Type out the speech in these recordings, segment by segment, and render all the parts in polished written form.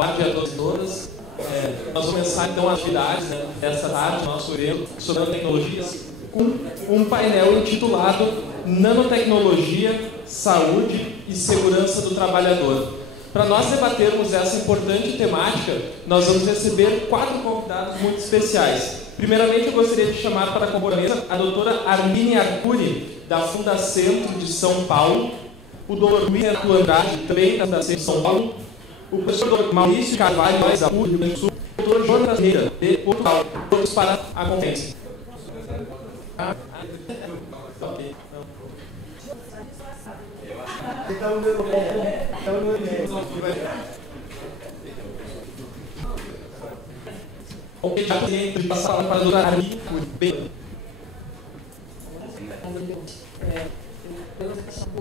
Bom dia a todos e todas. Nós vamos começar então as atividades dessa tarde, nosso evento sobre nanotecnologias, com um painel intitulado Nanotecnologia, Saúde e Segurança do Trabalhador. Para nós debatermos essa importante temática, nós vamos receber 4 convidados muito especiais. Primeiramente, eu gostaria de chamar para a mesa a doutora Armine Arcuri, da Fundacentro de São Paulo, o doutor Mito Andrade, também da Fundacentro de São Paulo, o professor Maurício Carvalho, da PUC, Rio Grande do Sul, e o doutor Jonas Reira, de Portugal, todos para a conferência. Ok, já queria passar para a doutora Armine Arcuri.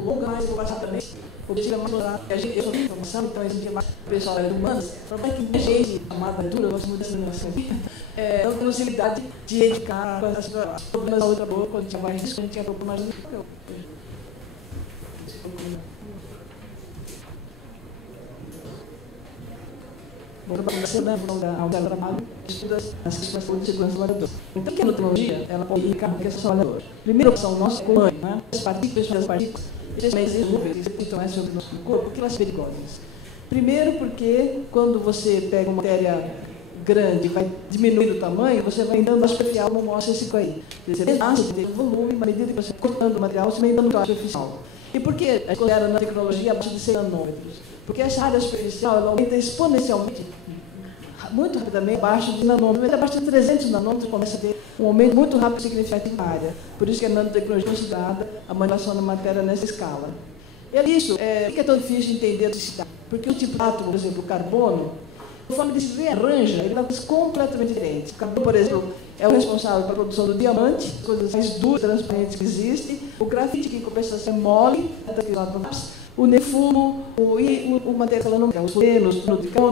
Longa, mas eu vou passar também. O objetivo é mais moderado. Eu sou de informação, então a gente é mais pessoal da área de humanas. O problema é que a gente, a madura, eu gosto muito dessa informação, não tem possibilidade de educar as problemas da outra boa, quando tinha mais risco, a gente tinha problemas do que eu. Bom, ao trabalho que estuda as questões de saúde e segurança do trabalhador. Então, que a nanotecnologia, ela pode indicar a questão do trabalhador. Primeira opção nossa é com mãe, né? As partículas, especialmente nuvens, que estão sobre o nosso corpo, por que elas são perigosas? Primeiro, porque quando você pega uma matéria grande e vai diminuindo o tamanho, você vai dando mais superficial, como mostra esse aí. Você tem um volume, à medida que você vai cortando o material, você vai dando mais superficial. E por que a gente considera a nanotecnologia abaixo de 100 nanômetros? Porque essa área superficial ela aumenta exponencialmente, muito rapidamente, abaixo de nanômetros. Abaixo de 300 nanômetros começa a ter um aumento muito rápido e significativo na área. Por isso que a nanotecnologia é considerada a manipulação da matéria nessa escala. E isso, por que é tão difícil de entender a toxicidade? Porque o tipo de átomo, por exemplo, o carbono, conforme ele se rearranja, ele dá coisas completamente diferentes. O carbono, por exemplo, é o responsável pela produção do diamante, coisas mais duras, transparentes que existem. O grafite, que em compensação é mole, o nefumo, o material nanométrico, os fluorenos,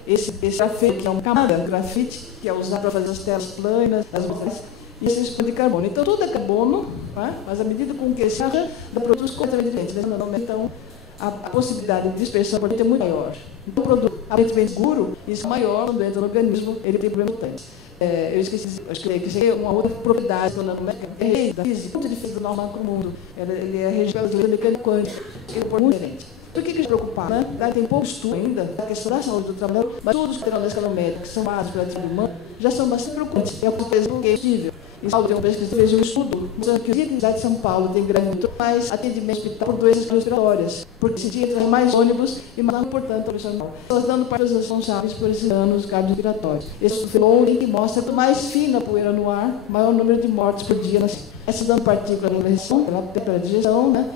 esse grafite, que é um camada, grafite, que é usado para fazer as telas planas, as montanhas, e esse espuma de carbono. Então, tudo é carbono, tá? Mas à medida com que se arranja, dá produtos completamente diferentes. Então, a possibilidade de dispersão é muito maior. Então, o produto aparentemente seguro, isso é maior quando entra no organismo, ele tem problema mutante. Eu esqueci, acho que isso é uma outra propriedade do nanométrica, é lei da física, muito diferente do normal do mundo. Ele é regido pela lei mecânica quântica, ele é muito diferente. Por que se preocupar? Né? Tem pouco estudo ainda da questão da saúde do trabalhador, mas todos os materiais nanométricos que são básicos para a atividade humana já são bastante preocupantes. É por exemplo que é possível. Em São Paulo tem uma pesquisa que fez um estudo mostrando que a cidade de São Paulo tem muito mais atendimento hospital por doenças respiratórias, porque se tinha mais ônibus e mais, portanto, a profissional. Estão dando para os responsáveis por esses danos cardiorrespiratórios. Esse fenômeno que mostra que quanto mais fina a poeira no ar, maior o número de mortes por dia. Essa nanopartícula na região, ela tem pela digestão, né?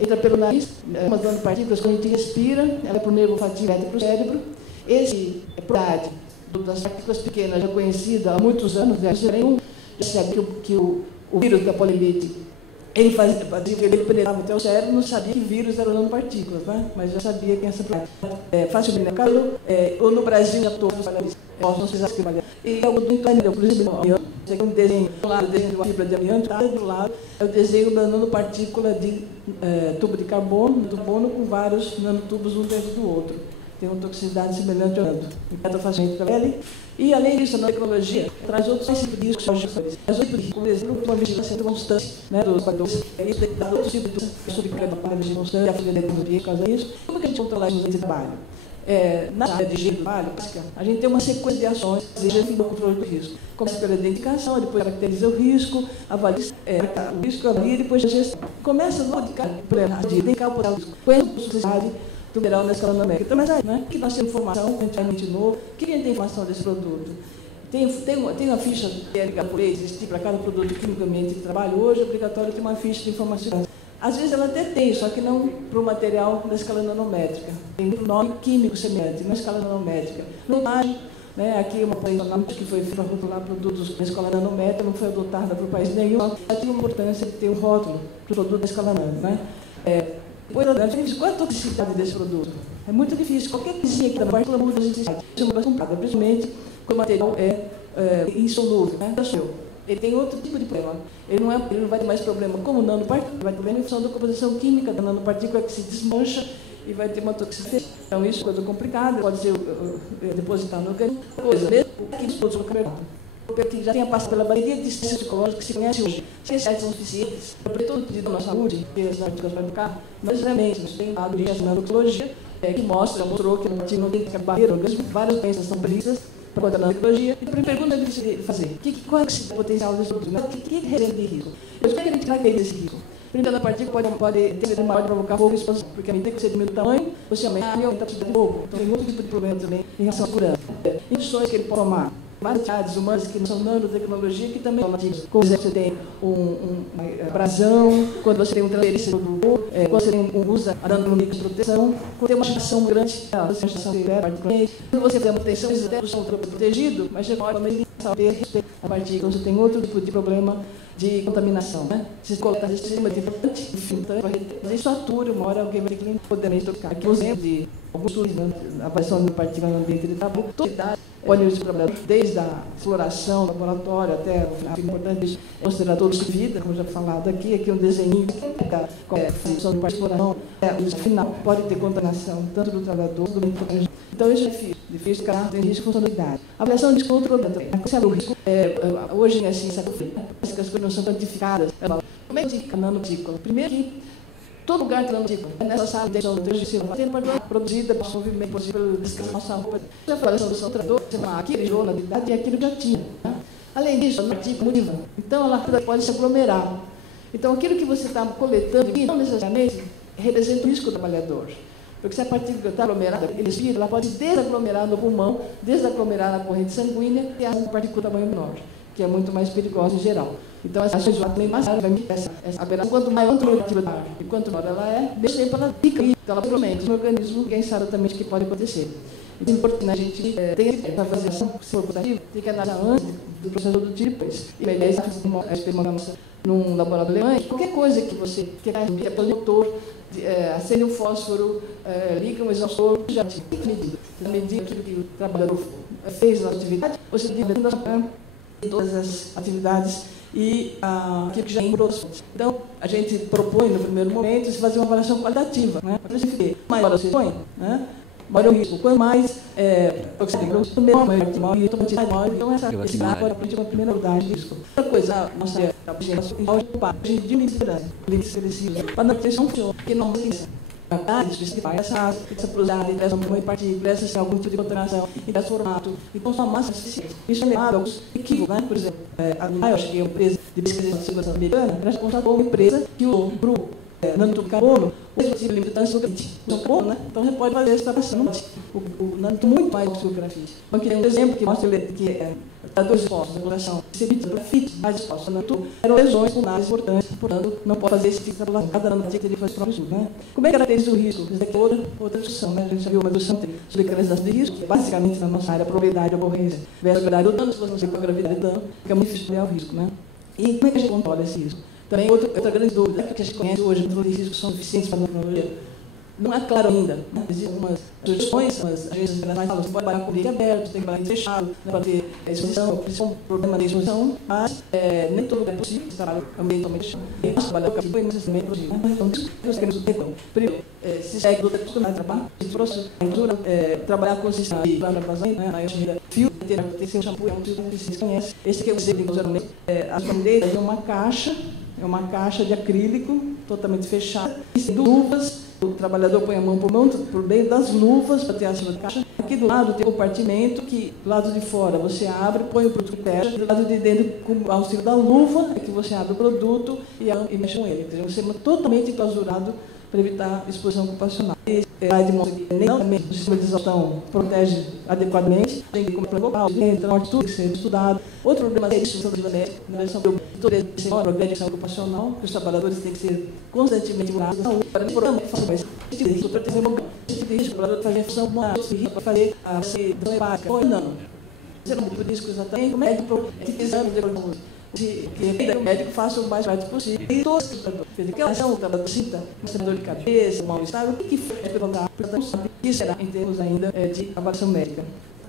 Entra pelo nariz, umas nanopartículas, quando a gente respira, ela é para o nervo olfativo, para o cérebro. Esse é a propriedade das partículas pequenas, já conhecida há muitos anos, já sabia que o vírus da poliomielite, ele penetrava até o cérebro, não sabia que vírus eram nanopartículas, né? Mas já sabia que essa propriedade. Facilmente, ou no Brasil, já todos não se sabe. E algo do interior, por exemplo, um desenho, do lado, o desenho de uma fibra de amianto, do lado é o desenho da nanopartícula de tubo de carbono, com vários nanotubos um dentro do outro. Tem uma toxicidade semelhante ao outro. Infeta facilmente pela pele. E, além disso, a nanotecnologia traz outros tipos de riscos, por exemplo, uma vigilância constante, né, dos padrões, e dá outros tipos de subcarga para a vigilância constante, a folha de tecnologia, por causa disso. Como é que a gente controla isso de trabalho? Na área de higiene do trabalho, a gente tem uma sequência de ações exigentes do controle do risco. Começa pela identificação, depois caracteriza o risco, avalia o risco, avalia e depois a gestão. Começa logo de cara, identificar o potencial risco, conhece a possibilidade do mineral na escala nanométrica. Então, mas aí, né, que nós temos informação, entiramente novo, que a gente tem informação desse produto? Tem uma ficha técnica por lei, existir para cada produto quimicamente de trabalho. Hoje é obrigatório ter uma ficha de informação. Às vezes ela até tem, só que não para o material na escala nanométrica. Tem um nome químico semelhante, na escala nanométrica. No imagem, né, aqui uma país que foi feita para rotular produtos na escala nanométrica, não foi adotada por país nenhum, ela tinha a importância de ter um rótulo para o produto na escala nano. Né? Depois, qual é a toxicidade desse produto? É muito difícil. Qualquer coisinha aqui da partícula muda a toxicidade. Isso não vai comprar, principalmente quando o material é insolúvel, né? Ele tem outro tipo de problema. Ele não vai ter mais problema como nanopartícula, vai ter problema em função da composição química da nanopartícula que se desmancha e vai ter uma toxicidade. Então, isso é coisa complicada, pode ser depositar no organismo. Coisa mesmo, que disputa o mercado. Que já tenha passado pela bateria de ciências psicológicas que se conhece hoje. Se esses sites são suficientes para todo de nossa saúde, que as artigos para educar, mas realmente tem dado de nanotecnologia, que mostrou que não tem barreira, várias doenças são previstas para a nanotecnologia. E a primeira pergunta é difícil de fazer: qual é o potencial desse produto? O que representa de risco? Mas o que a gente vai ter desse risco? Primeiro, a partícula pode ter maior de provocar fogo e explosão, porque à medida que você diminui o tamanho, você aumenta a possibilidade de fogo. Então, tem outro tipo de problema também em relação à segurança. Induções que ele pode tomar. Várias atividades humanas que não são nanotecnologia, que também são nativas. Como, por exemplo, você tem uma abrasão, quando você tem um transferência do corpo, quando você tem usa a nanomicro de proteção, quando tem uma chação grande, você tem uma particularmente. Quando você tem uma proteção, você tem um protegido, mas chega uma hora também ter a partícula. Você tem outro tipo de problema de contaminação, né? Se você colocar esse sistema de filtrante, vai fazer isso atura, uma hora alguém vai ter que poder tocar. Aqui, por exemplo, de alguns estudos, a avaliação de partícula no ambiente de trabalho, toda idade, pode ser trabalhado desde a exploração, laboratório, até o final. É importante considerar todos de vida, como já falado aqui um desenho da função de exploração, o final pode ter contaminação tanto do trabalhador quanto do meio. Então, isso é difícil, tem risco de funcionalidade. A avaliação de descontrole também. O risco, hoje, assim, as coisas não são quantificadas. Como é que fica a nanopartícula? Primeiro que todo lugar tem nanopartícula. Nessa sala de tem uma produzida por movimento possível de nossa roupa. Se a avaliação do trator, aquilo gerou na verdade e aquilo já tinha. Além disso, a nanopartícula é viva. Então, ela pode se aglomerar. Então, aquilo que você está coletando aqui, não necessariamente representa o risco do trabalhador. Porque se a partícula está aglomerada, ele respira, ela pode desaglomerar no pulmão, desaglomerar na corrente sanguínea e a partícula de tamanho menor, que é muito mais perigosa em geral. Então, essa ações também mais rara vai essa aberração. Quanto maior a partícula da ar e quanto maior ela é, mesmo tempo ela fica. Então, ela promete no organismo, quem sabe exatamente o que pode acontecer. Então, é importante a gente ter a avaliação corporativa, tem que analisar antes do processo do tipo, e aliás, a experiência num laboratório alemão, qualquer coisa que você quer é pelo motor, acende um fósforo, liga um exaustor, já tinha medido. Na medida que o trabalhador fez na atividade, você divide todas as atividades e aquilo que já é produtos. Então, a gente propõe, no primeiro momento, fazer uma avaliação qualitativa. Né? Para ver, maior você põe, né? Maior o risco. Quanto mais então essa pode aprendi uma primeira unidade de risco. Outra coisa, nossa de liderança, para não ter função, porque não tem essa produção dessa partícula, essa algum tipo de contaminação, e desse formato, então só massa suficiente. Isso é levado a alguns equívocos, né? Por exemplo, a acho que é uma empresa de pesquisa de segurança americana, ela contratou uma empresa que o grupo nanotube carbono, o possível limitante do grafite. Né? Então você pode fazer essa operação. O nanotube muito mais do que o grafite. Então, aqui tem um exemplo que mostra que há dois expostos da população. Se evita o grafite mais expostos ao nanotube, eram lesões pulmonares importantes, portanto, não pode fazer esse tipo de tabulação. Cada nanotube teria que fazer próprio estudo. Né? Como é que caracteriza o risco? Isso daqui é outra discussão. Né? A gente já viu uma discussão sobre caracterização de risco, que basicamente na nossa área, a probabilidade de ocorrência versus a gravidade do dano, se você não sabe qual a gravidade do dano, fica muito difícil de o risco. Né? E como é que a gente controla esse risco? Também outra grande dúvida, que a gente conhece hoje, os riscos são suficientes para a tecnologia. Não é claro ainda. Né? Existem algumas sugestões, as agências internacionais falam que você pode trabalhar com ambiente aberto, tem que trabalhar fechado, né, para ter exposição, isso é um problema de exposição, mas nem todo lugar é possível, você trabalha com ambiente totalmente fechado. E nós trabalhamos com ambiente necessariamente possível. Então, nós queremos o tempo. Primeiro, se segue do tempo de trabalho, trabalhar com o sistema de plano de vazamento, né, fio, ter seu shampoo, é um fio que vocês conhecem. Esse aqui é o exemplo, geralmente, as bandeiras é uma caixa de acrílico, totalmente fechada, e tem luvas. O trabalhador põe a mão por meio das luvas para ter a cima da caixa. Aqui do lado tem o compartimento que, do lado de fora, você abre, põe o produto interno, do lado de dentro, com o auxílio da luva, é que você abre o produto e mexe com ele. Então, você é totalmente enclausurado para evitar exposição ocupacional. Nem o sistema de exaustão protege adequadamente, tem que comprar local, então tudo tem que ser estudado. Outro problema é a discussão da médica, na direção da medicação ocupacional, que os trabalhadores têm que ser constantemente curados. Para o programa que faz para ter o trabalhador fazer função para fazer a sedão hepática. Não. Você não tem risco exatamente, o médico que exame de que o médico faça o mais rápido possível. E todos os trabalhadores, que ação o trabalhador sinta, uma dor de cabeça, mal-estar, o que for perguntar, não sabe o que será em termos ainda de avaliação médica.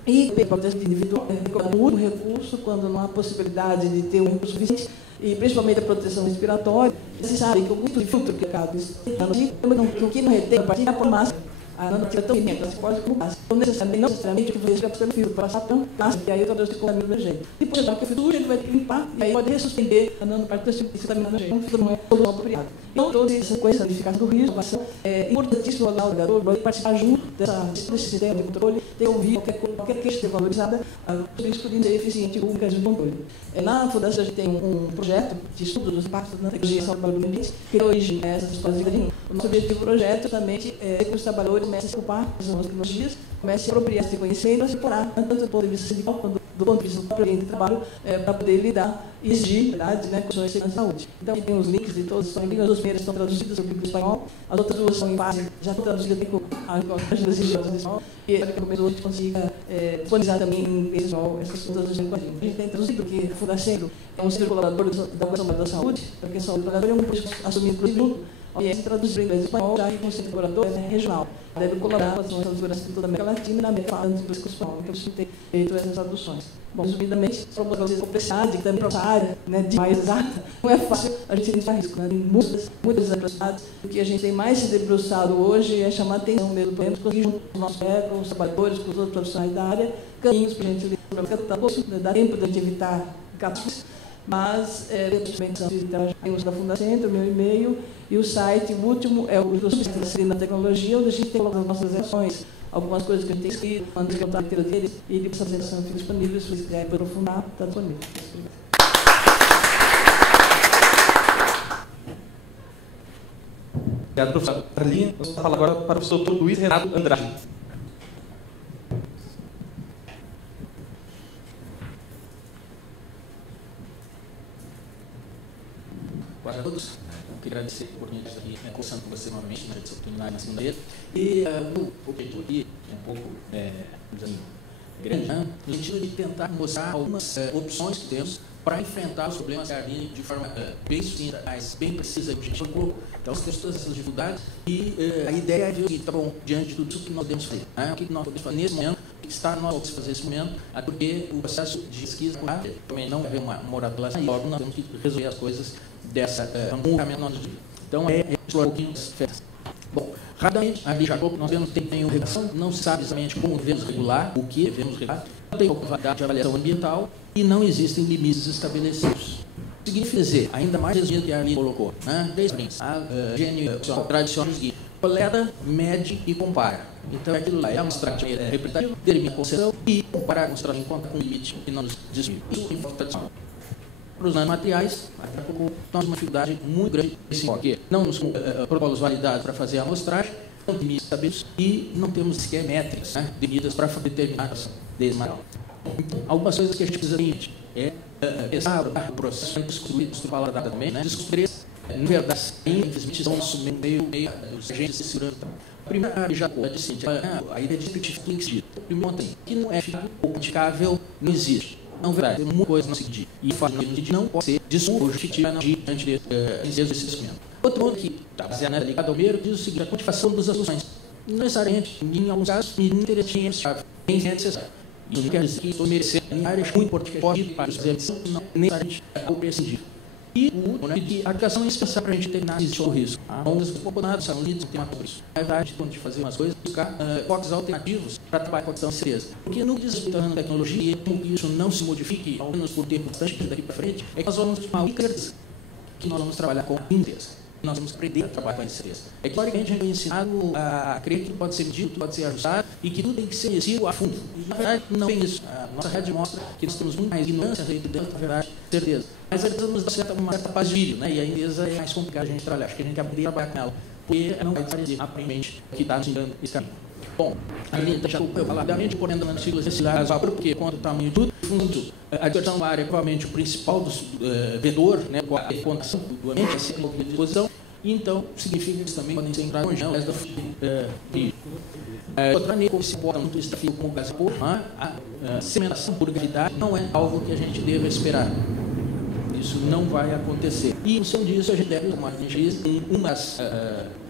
E o processo individual é um recurso quando não há possibilidade de ter um recurso suficiente, e principalmente a proteção respiratória. Vocês sabem que o muito filtro que cabe, o que não retém a partir da máscara, a nanopartícula é tão pequena, ela se pode acumular. Então, não necessariamente o que você pelo filtro, passar pelo plástico, e aí o trabalhador se contamina do jeito. Depois, que o filtro ele vai ter que limpar, e aí pode ressuspender a nanopartícula se contamina do jeito. Então, o filtro não é todo apropriado. Então, toda essa coisa de ficar do risco, é importantíssimo o navegador participar junto desse sistema de controle, ter ouvido qualquer queixa ser valorizada, tudo isso poderia ser eficiente o mecanismo de controle. Na Fundação a gente tem um projeto de estudo dos impactos da tecnologia sobre o meio ambiente, que hoje é essas histórias de o nosso objetivo do projeto também é que os trabalhadores comecem a se ocupar das novas tecnologias, comecem a apropriar, se conhecer e se explorar, tanto do ponto de vista sindical quanto do ponto de vista do próprio ambiente de trabalho, para poder lidar e exigir, verdade, né, questões de segurança e saúde. Então, tem os links de todos, as duas primeiras estão traduzidas para o espanhol, as outras duas são em fase, já estão traduzidas com as páginas de espanhol, e para que o começo hoje consiga disponibilizar também em espanhol essas coisas do linguagem. A gente tem traduzido que o Fundacentro é um centro colaborador da Organização da Saúde, porque a saúde do trabalhador é um projeto assumido por junto. E esse traduz para o inglês e espanhol, já que o centro colaborador é regional. Deve colaborar com a segurança de toda a América Latina e na América falando inglês com o espanhol. Então, a gente tem feito essas traduções. Bom, resumidamente, para vocês complexidade, que também para essa área, né, de mais exata, não é fácil a gente identificar risco. Né? Tem muitas desaproximadas. O que a gente tem mais se debruçado hoje é chamar a atenção mesmo, por exemplo, conseguir junto com os nossos colegas, com os trabalhadores, com os outros profissionais da área, caminhos para a gente dar tempo de a gente evitar catástrofes. Mas, temos da Fundacentro, o meu e-mail, e o site, o último, é o Subsídio na Tecnologia, onde a gente tem as nossas ações, algumas coisas que a gente tem escrito, manda contar a carteira deles, e depois as ações ficam disponíveis, se você quiser aprofundar, está disponível. Obrigado, professor Carlinhos. Vamos falar agora para o professor Luiz Renato Andrade. Boa tarde a todos. Eu queria agradecer por estar aqui conversando com você novamente nessa oportunidade na segunda-feira. E o objetivo aqui é um pouco grande, né? No sentido de tentar mostrar algumas opções que temos para enfrentar os problemas da Carlinhos de forma bem sucinta, mas bem precisa e objetiva. Então, temos todas essas dificuldades e a ideia é que, tá bom, diante de tudo isso, o que nós devemos fazer? O que nós podemos fazer nesse momento? O que está nós fazer nesse momento? Porque o processo de pesquisa também não é uma moratulação e logo nós temos que resolver as coisas dessa caminho nosso dia. Então, explorar um pouquinho das festas. Bom, rapidamente, ali já nós vemos que tem uma regulação, não se sabe exatamente como devemos regular, o que devemos regular, não tem validade de avaliação ambiental e não existem limites estabelecidos. Significa dizer, ainda mais resumido que a Arlene colocou, né? Desde a higiene tradicional seguinte, coleta, mede e compara. Então, aquilo lá é uma estratégia representativa, determina a concessão e comparar com estratégia em conta com limite que não nos desvia. Isso é tradicional. Para os nanomateriais, nós temos uma dificuldade muito grande nesse porque não nos protocolos validados para fazer a amostragem, não tem limites estabelecidos e não temos sequer métricas, né, definidas para determinar desse material. Algumas coisas que a gente precisa ter é pensar o processo de construir paladar também, né? Descobrir, na verdade, infelizmente, são nosso meio dos agentes de segurança. A primeira já disse, a ideia de descritivo primeiro ontem, que não é quantificável, não existe. Não é verdade, tem muita coisa não seguir. E faz não pode ser justificativa diante desse instrumento. Outro ponto que está baseado ligado ao primeiro diz o seguinte: a quantificação das ações. Não necessariamente, em alguns casos, interessante é necessário. Isso não quer dizer que estou merecendo em áreas muito importantes para os exemplos, não necessariamente algo prescindível. E o último, né, que a aplicação é especial para a gente terminar a existir o risco. Ondas componadas são lidos, não tem mais por isso. Na verdade, quando a gente fazer umas coisas, buscar focos alternativos para trabalhar com a questão de certeza. Porque no que diz respeito à tecnologia, e isso não se modifique, ao menos por tempo bastante daqui para frente, é que nós vamos ter uma única certeza que nós vamos trabalhar com incerteza. Nós vamos aprender a trabalhar com a incerteza. É que, teoricamente, a gente foi ensinado a crer que tudo pode ser medido, tudo pode ser ajustado e que tudo tem que ser conhecido a fundo. E, na verdade, não é isso. A nossa rede mostra que nós temos muito mais ignorância a respeito dela, na verdade, certeza. Mas a certeza nos dá uma certa paz de vídeo, né? E a empresa é mais complicada a gente trabalhar. Acho que a gente tem que aprender a trabalhar com ela, porque não vai parecer aparentemente que está nos ensinando esse caminho. Bom, a gente já eu falar rapidamente, porém, nas siglas recicladas, porque quanto o tamanho de tudo, fundo, a dispersão da área é provavelmente o principal vetor, né? Com a contação do ambiente, assim como de disposição. Então, significa que eles também podem ser entrados no resto da outra maneira, como se pode muito desafio como o gás a disseminação por gravidade não é algo que a gente deva esperar. Isso não vai acontecer. E, em função disso, a gente deve, como a gente diz, umas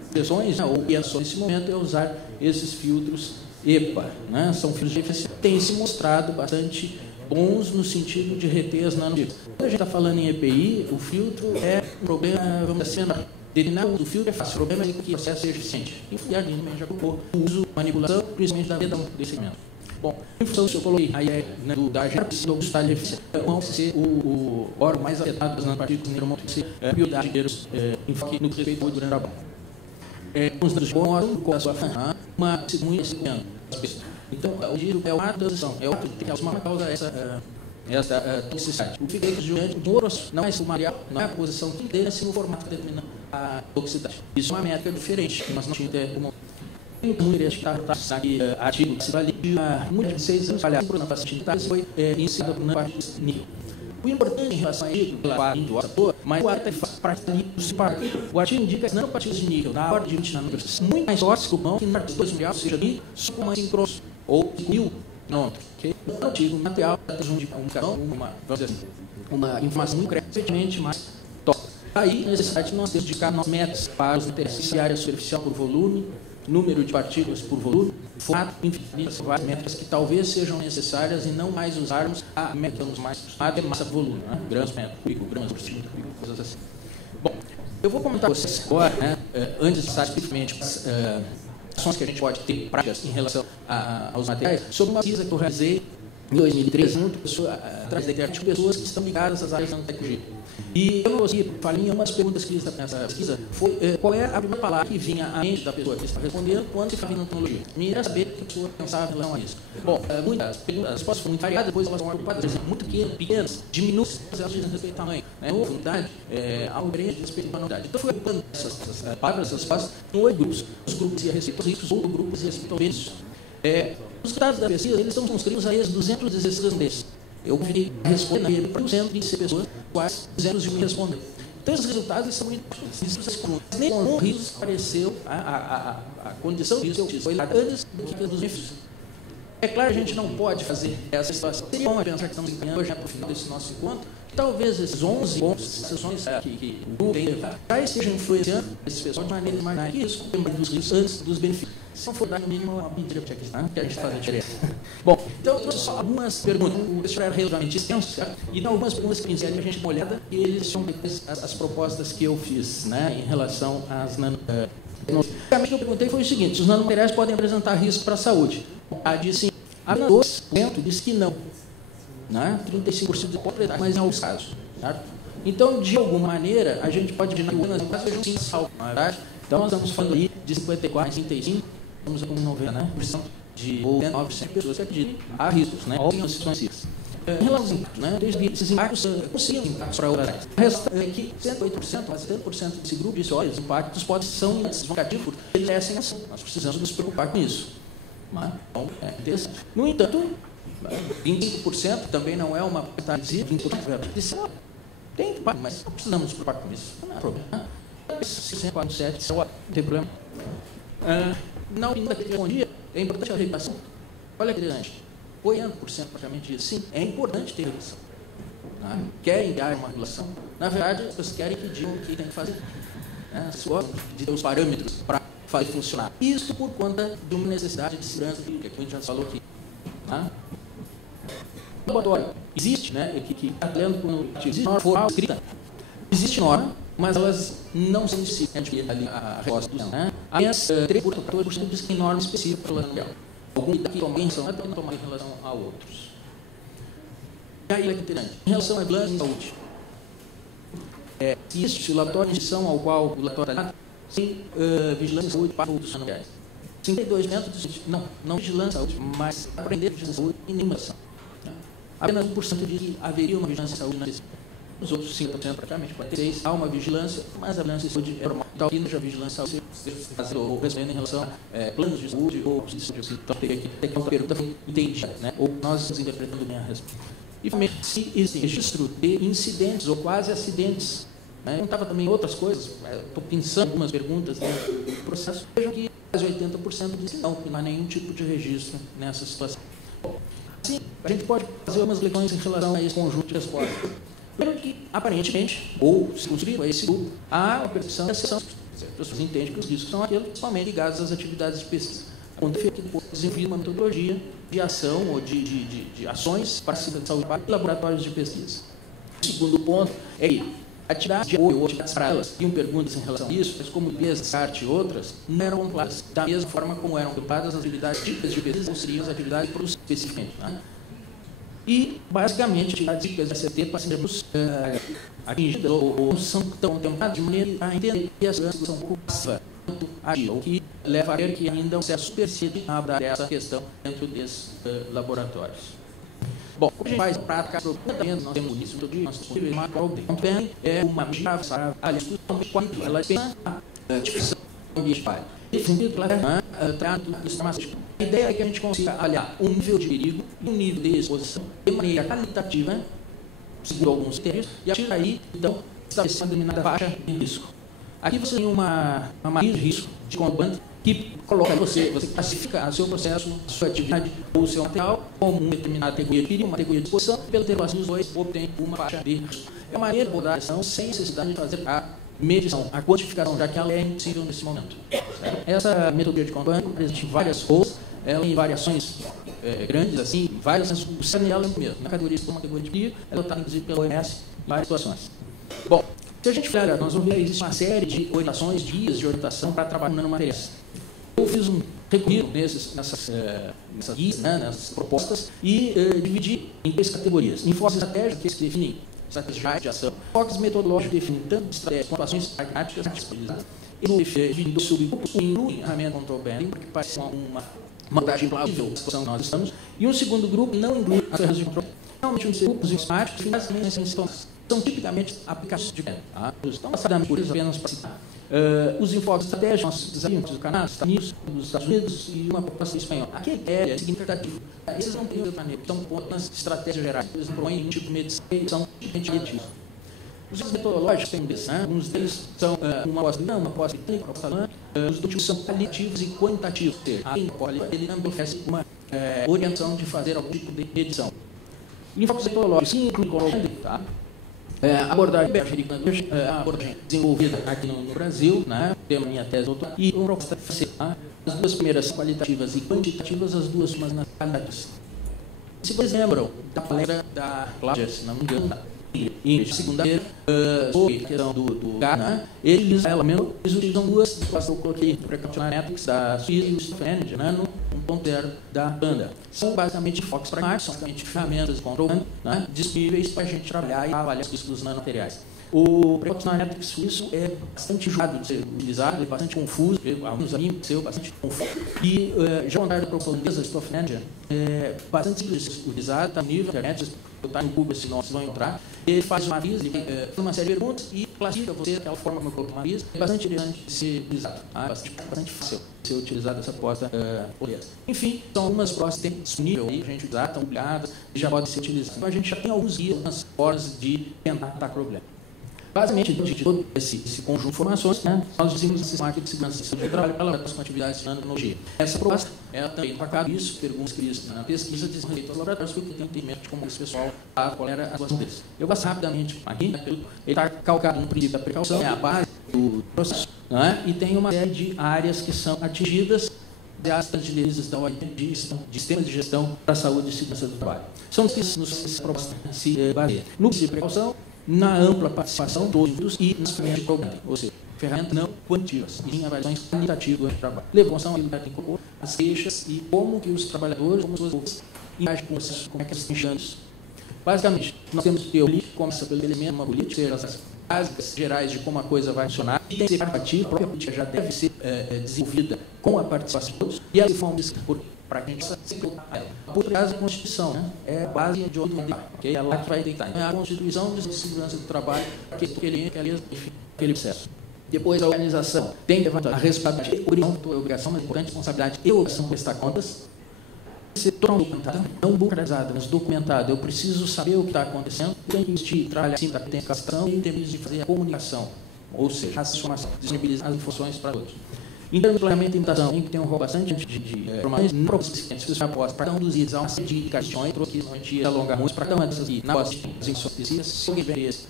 expressões, né, ou que é só nesse momento, é usar esses filtros EPA. Né? São filtros de eficiência que têm se mostrado bastante bons no sentido de reter as nanopartículas. Quando a gente está falando em EPI, o filtro é um problema, vamos dizer assim, Determinar o uso do filtro é fácil, o problema é que o processo seja eficiente. E a gente já colocou o uso, manipulação, principalmente da veda desse segmento. Bom, em função disso, eu coloquei a ideia da agência do estado de eficiência. Vão ser o órgão mais afetado das nanopartículas neuromotoras, prioridade de enfoque no que respeito ao durante o trabalho. Os dados de bom com a sua uma testemunha seguinte. Então, o giro é o ato da transição, é o ato de ter uma causa essa toxicidade. O que fica diante do ouro não é o material, não é a posição que dele, sim o formato que determina a toxicidade. Isso é uma métrica diferente, que nós não tínhamos até uma. Tem muito interesse que está aqui artigo que se valida muito de 6 anos, aliás, na paciente foi ensinado na parte de nível. O importante em relação a isso, mas o artigo faz o artigo indica que nanopartículas de níquel na ordem de 20 nanômetros muito mais tóxico que na parte de 2 mundial, seja ali, só com uma sincroso ou 1000 nanômetros. O artigo material de comunicação, uma informação incrementemente mais tóxica. Aí, necessidade nós temos de dedicar nossas metas para os interesses área superficial por volume, número de partículas por volume, formato, enfim, várias métricas que talvez sejam necessárias e não mais usarmos a métrica mais é massa por volume, né? Gramas metro cúbico, gramas por centímetro cúbico, coisas assim. Bom, eu vou comentar com vocês agora, né, antes de estar especificamente as ações que a gente pode ter práticas em relação aos materiais, sobre uma pesquisa que eu realizei em 2013, atrás de pessoas que estão ligadas às áreas da tecnologia. E eu não consegui, falei em umas perguntas que fiz nessa pesquisa, foi qual é a primeira palavra que vinha à mente da pessoa que está respondendo quando se fala em tecnologia. Me iria saber o que a pessoa pensava em relação a isso. Bom, muitas perguntas, as respostas foram muito variadas, depois elas foram agrupadas, por exemplo, muito pequenas, diminutas, elas dizem respeito ao tamanho, né? Novo, unidade, algo grande, respeito à novidade. Então, foi agrupando essas palavras, essas respostas, em 8 grupos. Os grupos iam a respeito aos riscos, outros grupos iam a respeito aos benefícios. Os resultados da pesquisa, eles estão conscritos a esses 216 respondentes. Eu conferi responder para 230 pessoas, quase 201 responderam. Então, esses resultados são muito importantes. Nenhum risco apareceu, a condição de risco foi lá antes do que dos benefícios. É claro, a gente não pode fazer essa situação. Seria bom pensar que estamos encaminhando já para o final desse nosso encontro, que talvez esses 11 pontos, sessões que o Google tem, já estejam influenciando esses pessoal de maneira mais que isso, dos riscos antes dos benefícios. Se não for dar no mínimo uma medida para que a gente faz a diferença. Bom, então eu trouxe só algumas perguntas. O texto era relativamente extenso, certo? E tem algumas perguntas que iniciais para a gente dar uma olhada, e eles são as propostas que eu fiz, né, em relação às nanotecnologias. O que eu perguntei foi o seguinte: se os nanomateriais podem apresentar risco para a saúde? A disse sim. A 2% disse que não. Né? 35% de pode apresentar, mas em alguns casos. Certo? Então, de alguma maneira, a gente pode imaginar que algumas casos sejam sim salvo, não é verdade? Então, nós estamos falando aí de 54, 35%, estamos com 90%, né? Ou 9% de pessoas que acreditam há riscos, né? Ou em situações. Em relação a né? Desde esses impactos, conseguem impactos para outras áreas. O resto é que 108%, quase 70% desse grupo disse: olha, os impactos são significativos, porque eles merecem ação. Nós precisamos nos preocupar com isso. Então, é interessante. No entanto, 25% também não é uma portaria, 20% tem impacto, mas não precisamos nos preocupar com isso. Não é problema. 647, não tem problema. Na opinião daquele que respondia, é importante a regulação. Olha que interessante. 80% praticamente diz sim, é importante ter regulação. Querem dar uma regulação. Na verdade, as pessoas querem que digam o que tem que fazer. Se gostam de ter os parâmetros para fazer funcionar. Isso por conta de uma necessidade de segurança jurídica, que a gente já falou aqui. Laboratório. Existe, né? Que está lendo com o artigo. Existe norma formal escrita. Existe norma, mas elas não são específicas. Ali a resposta do né? Apenas 3% diz que tem norma específica para o laboratório. Alguns daqui também são tomar em relação a outros. E aí é interessante. Em relação à vigilância em saúde. Existe o laboratório de instituição ao qual o laboratório está sem vigilância em saúde para outros nanomateriais. 52 métodos, não vigilância em saúde, mas aprender vigilância em saúde e nenhuma ação. Apenas 1% diz que haveria uma vigilância em saúde na pesquisa. Os outros 50%, praticamente 46%, há uma vigilância, mas a vigilância em saúde é normal. Então, aqui já vigilância em saúde, ou respondendo em relação a planos de saúde, ou então teria que ter uma pergunta entendida, né? Ou nós estamos interpretando bem a resposta. E, finalmente, se existe registro de incidentes ou quase acidentes, né? Eu estava também outras coisas, estou pensando em algumas perguntas do processo, vejam que quase 80% dizem que não há nenhum tipo de registro nessa situação. Assim, a gente pode fazer algumas leilões em relação a esse conjunto de respostas. Primeiro que, aparentemente, ou circunscrito a esse grupo, há uma percepção de exceção. As pessoas entendem que os riscos são aqueles somente ligados às atividades de pesquisa. Quando que depois desenvolve uma metodologia de ação ou de ações para a saúde para laboratórios de pesquisa. O segundo ponto é que atividades de apoio ou atividades para elas, tinham perguntas em relação a isso, mas como limpeza, arte e outras, não eram contempladas da mesma forma como eram contempladas as atividades típicas de pesquisa, ou seriam as atividades de produção especificamente. Né? E, basicamente, atividades típicas da CT para sermos atingidas ou são tão contempladas de maneira a entender que as crianças são passiva, o que leva a ver que ainda um certo supercídio a abordar essa questão dentro desses laboratórios. Bom, como a gente faz prática, nós temos isso todo dia, nós temos uma também é uma chave para a discussão de quanto ela pensa a discussão de espalho. Nesse sentido, claro, a ideia é que a gente consiga avaliar um nível de perigo e um nível de exposição de maneira qualitativa, segundo alguns critérios, e a partir daí, então, estabelecer uma determinada faixa de risco. Aqui você tem uma matriz de risco de contrabando que coloca você classifica o seu processo, a sua atividade ou o seu material como uma determinada categoria de perigo, uma categoria de exposição, pelo ter dos dois, obtém uma faixa de risco. É uma maneira de abordar a questão sem necessidade de fazer a medição, a quantificação, já que ela é impossível nesse momento. Certo? Essa metodologia de contrabando presente em várias roles, ela tem variações grandes, assim, várias, o cerne dela é o mesmo. Na categoria de uma categoria de perigo, ela está inclusive pela OMS em várias situações. Bom, se a gente olhar, nós vamos ver que existe uma série de orientações, guias de orientação para trabalhar com nanomateriais. Eu fiz um recolhido nessas guias, né, nessas propostas, e dividi em 3 categorias. Enfoques estratégicos, que se definem estratégias de ação. Enfoques metodológicos, que definem tanto estratégias quanto ações pragmáticas disponibilizadas. E dividindo subgrupos, incluem ferramenta control banding, porque parece uma montagem plausível da situação que nós estamos. E um segundo grupo não inclui as ferramentas de controle. Realmente, os grupos informáticos, basicamente, são tipicamente aplicações de crédito. Tá? Então, passadamente por isso, apenas para citar. Os enfoques estratégicos, nós desafiamos do Canadá, dos Estados Unidos e uma proposta espanhola. Aqui a ideia é significativa. Eles não têm outra maneira, estão nas estratégias gerais. Eles não propõem um tipo de medição, são tipicamente disso. Os metodológicos têm um desses, né? Alguns deles são uma aposta não, uma aposta britânica, uma aposta alemã. Os últimos são qualitativos e quantitativos. Ou seja, ele também oferece uma orientação de fazer algum tipo de medição. Enfoques metodológicos, sim, incluem tá? Abordagem desenvolvida aqui no Brasil, né? Tem a minha tese doutorado, e uma proposta tá? As duas primeiras qualitativas e quantitativas, as duas umas nas qualidades. Se vocês lembram da palestra da Cláudia, se não me engano, em segunda-feira, sobre a questão do gás, né? Eles utilizam duas, eu coloquei no Precautionary Analytics da Suíça e o Stefan, né? No 1.0 da banda. São basicamente enfoques pragmáticos, são basicamente ferramentas de controle, né? Disponíveis para a gente trabalhar e avaliar os riscos dos nanomateriais. O Precautionary Analytics suíço é bastante julgado de ser utilizado, é bastante confuso, alguns amigos seu bastante confuso. E já o contrário do professor Lisa Stofflanger, é bastante simples de ser utilizado, está no nível da internet, está no Google, se nós vão encontrar. Ele faz uma avisa, ele faz uma série de perguntas e classifica você daquela forma como eu coloquei uma avisa. É bastante interessante de ser utilizado, bastante fácil de ser utilizado essa porta. Enfim, são algumas provas que tem disponível aí, a gente usar, estão publicadas e já podem ser utilizadas. Então a gente já tem alguns guias, algumas formas de tentar tratar o problema. Basicamente, de todo esse conjunto de informações, né, nós desenvolvemos um sistema de segurança de trabalho para elaborar com atividades de nanotecnologia. Essa proposta também empacada isso, perguntas que na pesquisa dizem respeito aos laboratórios, porque tem entendimento de como esse pessoal qual era a situação deles. Eu passo rapidamente aqui, né, ele está calcado no princípio da precaução, é a base do processo, né, e tem uma série de áreas que são atingidas das diretrizes da OIT de sistemas de gestão para a saúde e segurança do trabalho. São esses nos propostas se baseia no princípio de precaução, na ampla participação de todos e nas ferramentas de programa, ou seja, ferramentas não quantitativas, e em avaliações qualitativas do trabalho. Levantação aquilo que as queixas e como que os trabalhadores, como as pessoas, interagem com isso, como é que eles estão enxergando isso. Basicamente, nós temos teoria que começa pelo elemento, uma política, seja as básicas gerais de como a coisa vai funcionar, e tem que ser participativa, a própria política já deve ser desenvolvida com a participação de todos, e aí forma para que a gente se colocar ela. Por trás da Constituição, né? É a base de onde okay? É lá que vai deitar. Então, é a Constituição de segurança do trabalho, aquele processo. Depois, a organização tem que levantar a responsabilidade, obrigação, mas importante, responsabilidade e obrigação de prestar contas. Ser totalmente documentada, não burocratizada, mas documentada. Eu preciso saber o que está acontecendo, tem que investir, trabalhar assim, tem captação e tem de fazer a comunicação, ou seja, a informação, disponibilizar as informações para todos. Em termos de planejamento e implementação, tem que ter um rol bastante de formações não profissionais que após para conduzir a uma série de questões, que não te alongar muito, para cada dessas aqui, na base de específicas, se alguém vê esse,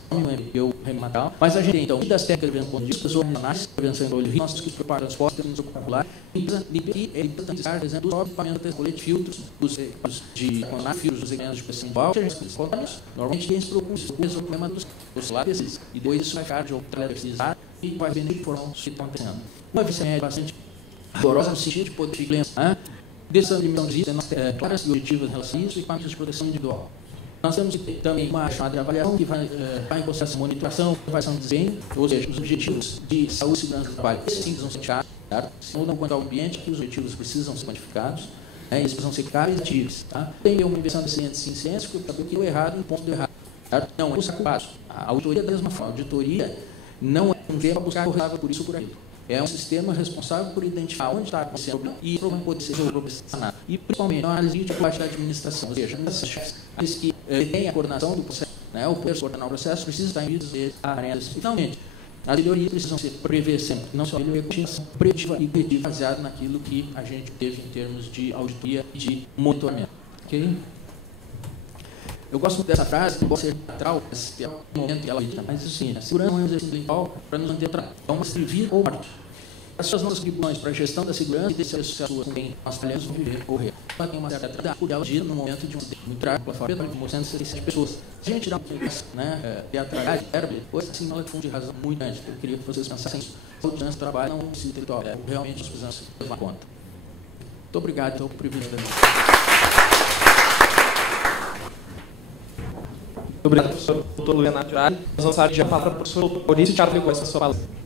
eu rematal, mas a gente então, das técnicas de prevenção, análise, prevenção de olho, nossos que preparam transporte, temos o popular, limpeza, por exemplo, do equipamento de colete, filtros, os de filtros, dos equipamentos de pressão alta, normalmente quem se preocupa com o problema dos lápis, e depois isso vai ficar de outra precisar e vai ver nem informação o que está acontecendo. Uma visão bastante rigorosa no sentido de poder lembrar dessa limitação de claras e objetivas em relação a isso e parâmetros de proteção individual. Nós temos também uma chamada de avaliação que vai em consideração monitoração, avaliação de desempenho, ou seja, os objetivos de saúde e segurança do trabalho, esses sim precisam ser quantificados, não quanto ao ambiente, que os objetivos precisam ser quantificados, eles precisam ser claros e ativos. Tem uma inversão de ciência, porque eu que deu errado no ponto do errado. Não, é o saco básico. A auditoria da mesma forma. A auditoria não é um ver para buscar responsável por isso ou por aquilo. É um sistema responsável por identificar onde está acontecendo o problema e o problema pode ser resolvido sanado. E, principalmente, uma análise de parte da administração, ou seja, aqueles que têm a coordenação do processo, o poder coordenar o processo, precisa estar em áreas. Finalmente, as melhorias precisam ser prever sempre, não só melhoria contínua, preventiva e preditiva, baseado naquilo que a gente teve em termos de auditoria e de monitoramento. Ok? Eu gosto muito dessa frase, que pode ser teatral, é um momento que ela diz, mas assim, a segurança é um exercício intelectual para nos manter atrás. É uma servir ou morte. As suas nossas contribuições para a gestão da segurança e desse suas com quem nós falhamos vão viver, correr. Ela tem uma certa atrás, por ela gira no momento de muito tráfego para fora, mostrando 167 pessoas. Se a gente dá um pouco, teatralidade, hoje assim, ela funde de razão muito grande. Eu queria que vocês pensassem isso. A audiência trabalho não é um exercício intelectual, realmente nós precisamos levar em conta. Muito obrigado, então, por privilégio da gente. Muito obrigado, professor Dr. Leonardo Arari. Nós vamos dar a palavra para o professor Maurício Thiago com essa sua palavra.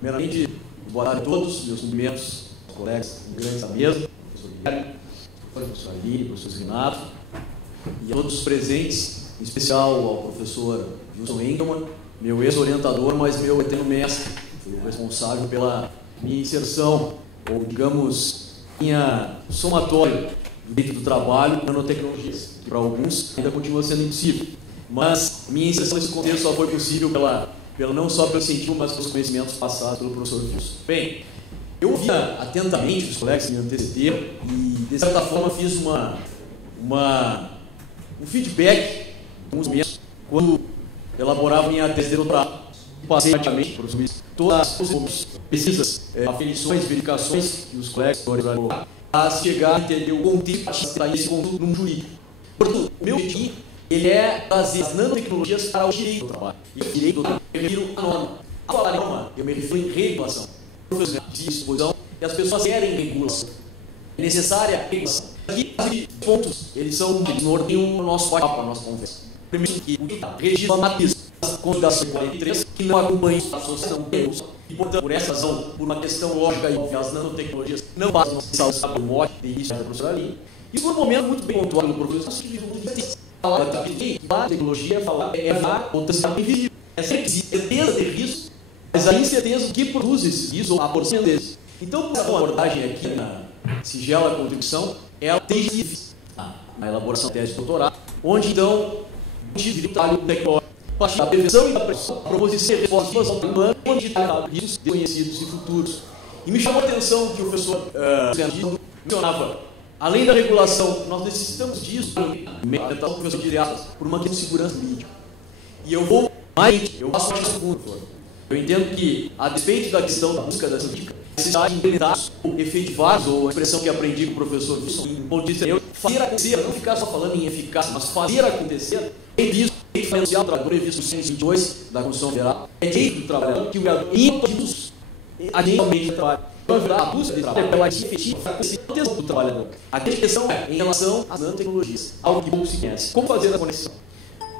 Primeiramente, boa tarde a todos, meus cumprimentos, colegas, grandes da mesa, professor Guilherme, professor Aline, professor Renato, e a todos os presentes, em especial ao professor Wilson Engelmann, meu ex-orientador, mas meu eterno mestre, foi o responsável pela minha inserção, ou digamos, minha somatório dentro do trabalho em nanotecnologias, que para alguns ainda continua sendo impossível. Mas minha inserção nesse contexto só foi possível não só pelo incentivo, mas pelos conhecimentos passados pelo professor Wilson. Bem, eu ouvia atentamente os colegas que me antecederam e, de certa forma, fiz um feedback, alguns momentos, quando elaborava minha tese de doutorado. Passei praticamente por todas as pesquisas, aferições, verificações que os colegas colocaram, a chegar a entender o contexto, a extrair esse conteúdo num jurídico. Portanto, o meu objetivo ele é trazer as nanotecnologias para o direito do trabalho. E o direito do trabalho, eu me refiro à norma. Ao falar em norma, eu me refiro em regulação. Professor de exposição, e as pessoas querem regulação. É necessária a regulação. Aqui, os pontos, eles norteiam o nosso bate-papo, a nossa conversa. Primeiro, que o registro matriz da Constituição 43, que não acompanha a associação e, portanto, por essa razão, por uma questão lógica e óbvia, as nanotecnologias não passam a ser por morte, tem isso da professora Aline. E por um momento muito bem pontuado pelo professor, falar da tecnologia, falar falar potencial invisível. É sempre certeza de risco, mas a incerteza que produz esse risco, ou a porção desse. Então, por uma abordagem aqui na singela contribuição, ela tem na elaboração da tese de doutorado, onde então, o trabalho tecnológico, a partir da prevenção e da prevenção, a proposição de respostas humanas, onde está riscos desconhecidos e futuros. E me chamou a atenção que o professor mencionava, além da regulação, nós necessitamos disso por uma questão de segurança jurídica. E eu vou mais, eu passo mais segundo. Eu entendo que, a despeito da questão da busca dessa jurídica, necessidade de implementar ou efetivar, ou a expressão que aprendi com o professor Wilson, fazer acontecer, não ficar só falando em eficácia, mas fazer acontecer, é disso que foi anunciado o trabalhador previsto no 122 da Constituição Federal, é direito do trabalhador que o vereador em todos atualmente trabalha. a busca de trabalho pela efetiva atenção do trabalhador. A questão é em relação às nanotecnologias, algo que pouco se conhece. Como fazer a conexão?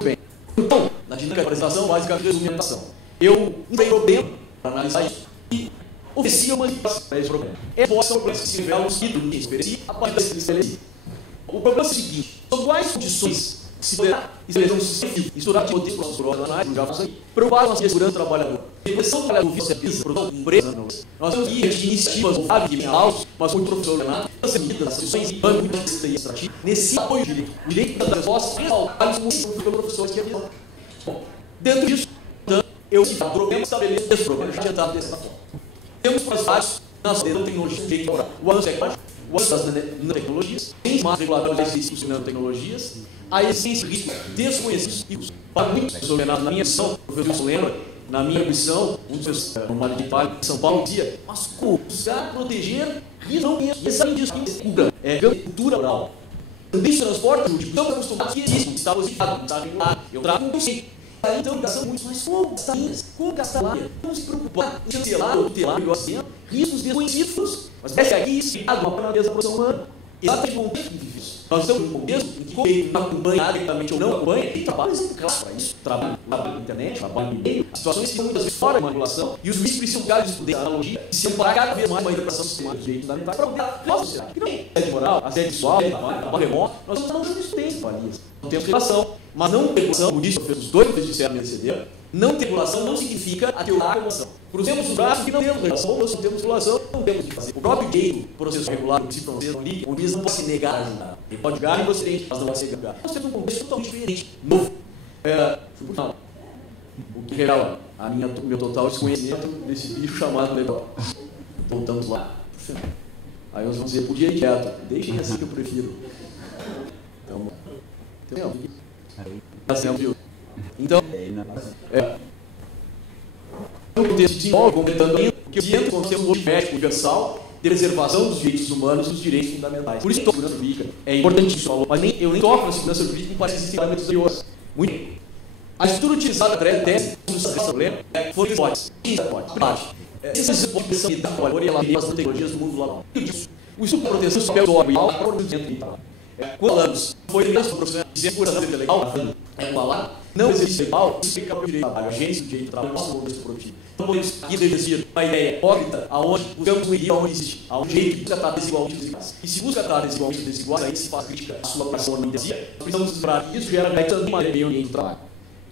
Bem, então, na dinâmica da apresentação, basicamente resumentação. Eu encontrei problema para analisar isso e oferecia uma resposta para esse problema. É possível o problema que se revela no seguinte, que ofereci a partir desse estabelecido. O problema é o seguinte: sob quais condições se poderá estabelecer um sistema físico, estudar de modelos para os profissionais, já faz aí, preocupado com a segurança do trabalhador. Depois são trabalhadores do serviço, produção, empresa, nós temos guias de iniciativas voltadas de mentais, mas muito professor Leonardo, as medidas, as sessões, muito administrativo, nesse apoio de direito. O direito das respostas, ressaltados muito pelo professor que avisou. Bom, dentro disso, eu tive o problema estabeleço esse problema, já adiantado dessa forma. Temos processos na nanotecnologia, o avanço tecnológico, o avanço das nanotecnologias, tem mais regulatórios específicos de nanotecnologias, a essência de riscos desconhecidos e para muitos, professor Leonardo, na minha missão, o professor lembra, na minha missão, um dos uma de São Paulo dizia, mas como buscar proteger riscos não conheço, e sabe disso, é cultura oral. Também se transporta, estamos acostumados que existe, está usado, está regulado, eu trago um conceito. Então, gastam muito, mas como gastar lá? Não se preocupar em cancelar ou tutelar melhor sendo riscos desconhecidos. Mas parece que aqui explicado uma forma da produção humana. Exatamente o contexto que vive isso. Nós estamos num contexto em que quem não acompanha adequadamente ou não acompanha, tem trabalho exemplar para isso. Trabalho na internet, trabalho no e-mail, situações que são muitas vezes fora de manipulação, e os juízes precisam de analogia e se amparar cada vez mais uma interpretação sistemática de direitos fundamentais para poder a sociedade. Que não é assédio moral, assédio sexual, trabalho remoto, nós estamos falando disso, tem valias. Não temos regulação, mas não regulação, por isso os dois que disseram me antecederam, não ter regulação não significa atenuar a regulação. Cruzemos os braços que não temos regulação, nós não temos regulação, não temos o que fazer. O próprio direito, processo regular, o princípio francês, onde eles não podem se negar a ajudar. Ele pode julgar inocente, mas não pode se negar. Nós temos um contexto totalmente diferente, novo. O que revela meu total desconhecimento desse bicho chamado legal. Voltamos lá. Aí nós vamos dizer, podia ir quieto, deixem assim que eu prefiro. Então, o texto desenvolve, comentando ainda, que dentro do conceito logístico universal de preservação dos direitos humanos e dos direitos fundamentais. Por isso que a segurança jurídica é importantíssimo, mas eu nem toco na segurança jurídica, parece que existem elementos anteriores. Muito bem. A estrutura utilizada para a tese do problema foi hipótese. Essas hipóteses são da valor e ela tem as tecnologias do mundo laboral. O estudo de proteção social do orbital para o movimento. Quando falamos, foi o mesmo profissional de segurança legal, falar, não existe legal, explica o direito do trabalho, a agência do direito do trabalho, nosso contexto produtivo. Então, podemos aqui deduzir uma ideia hipócrita, aonde buscamos um ideal onde existe, aonde o direito busca tratar desigualmente desiguais. E se busca tratar desigualmente desiguais, aí se faz crítica à sua aplicação na intesia, precisamos lembrar que isso gera também uma meio ambiente do trabalho.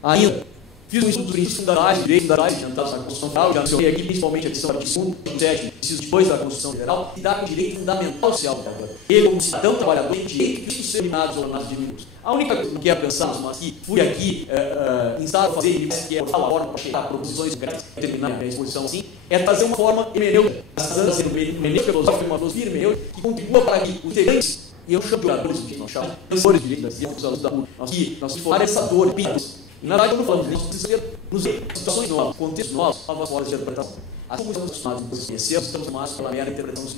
Ainda, fiz um estudo dos princípios fundamentais, direitos fundamentais, adiantados na Constituição Federal, já mencionei aqui principalmente a questão do artigo 2º, 7º, inciso 2 da Constituição Federal, que dá com o direito fundamental social do trabalhador. Ele, como cidadão trabalhador, tem direito de ser eliminados ou eliminados diminutos. A única coisa que não quero pensar, mas que fui aqui instado a fazer, que é por forma para chegar a proposições concretas, terminar a exposição assim, é trazer uma forma hermenêutica, hermenêutica filosófica, uma filosofia hermenêutica, que contribua para que os integrantes, e eu chamo de oradores, nós chamamos de oradores de direito, os alunos da URI, nós formar essa dor, e na verdade, quando falamos disso, precisa ter nos situações novas, contextos novos, novas formas de interpretação. Assim como estamos acostumados a conhecer, estamos acostumados pela mera interpretação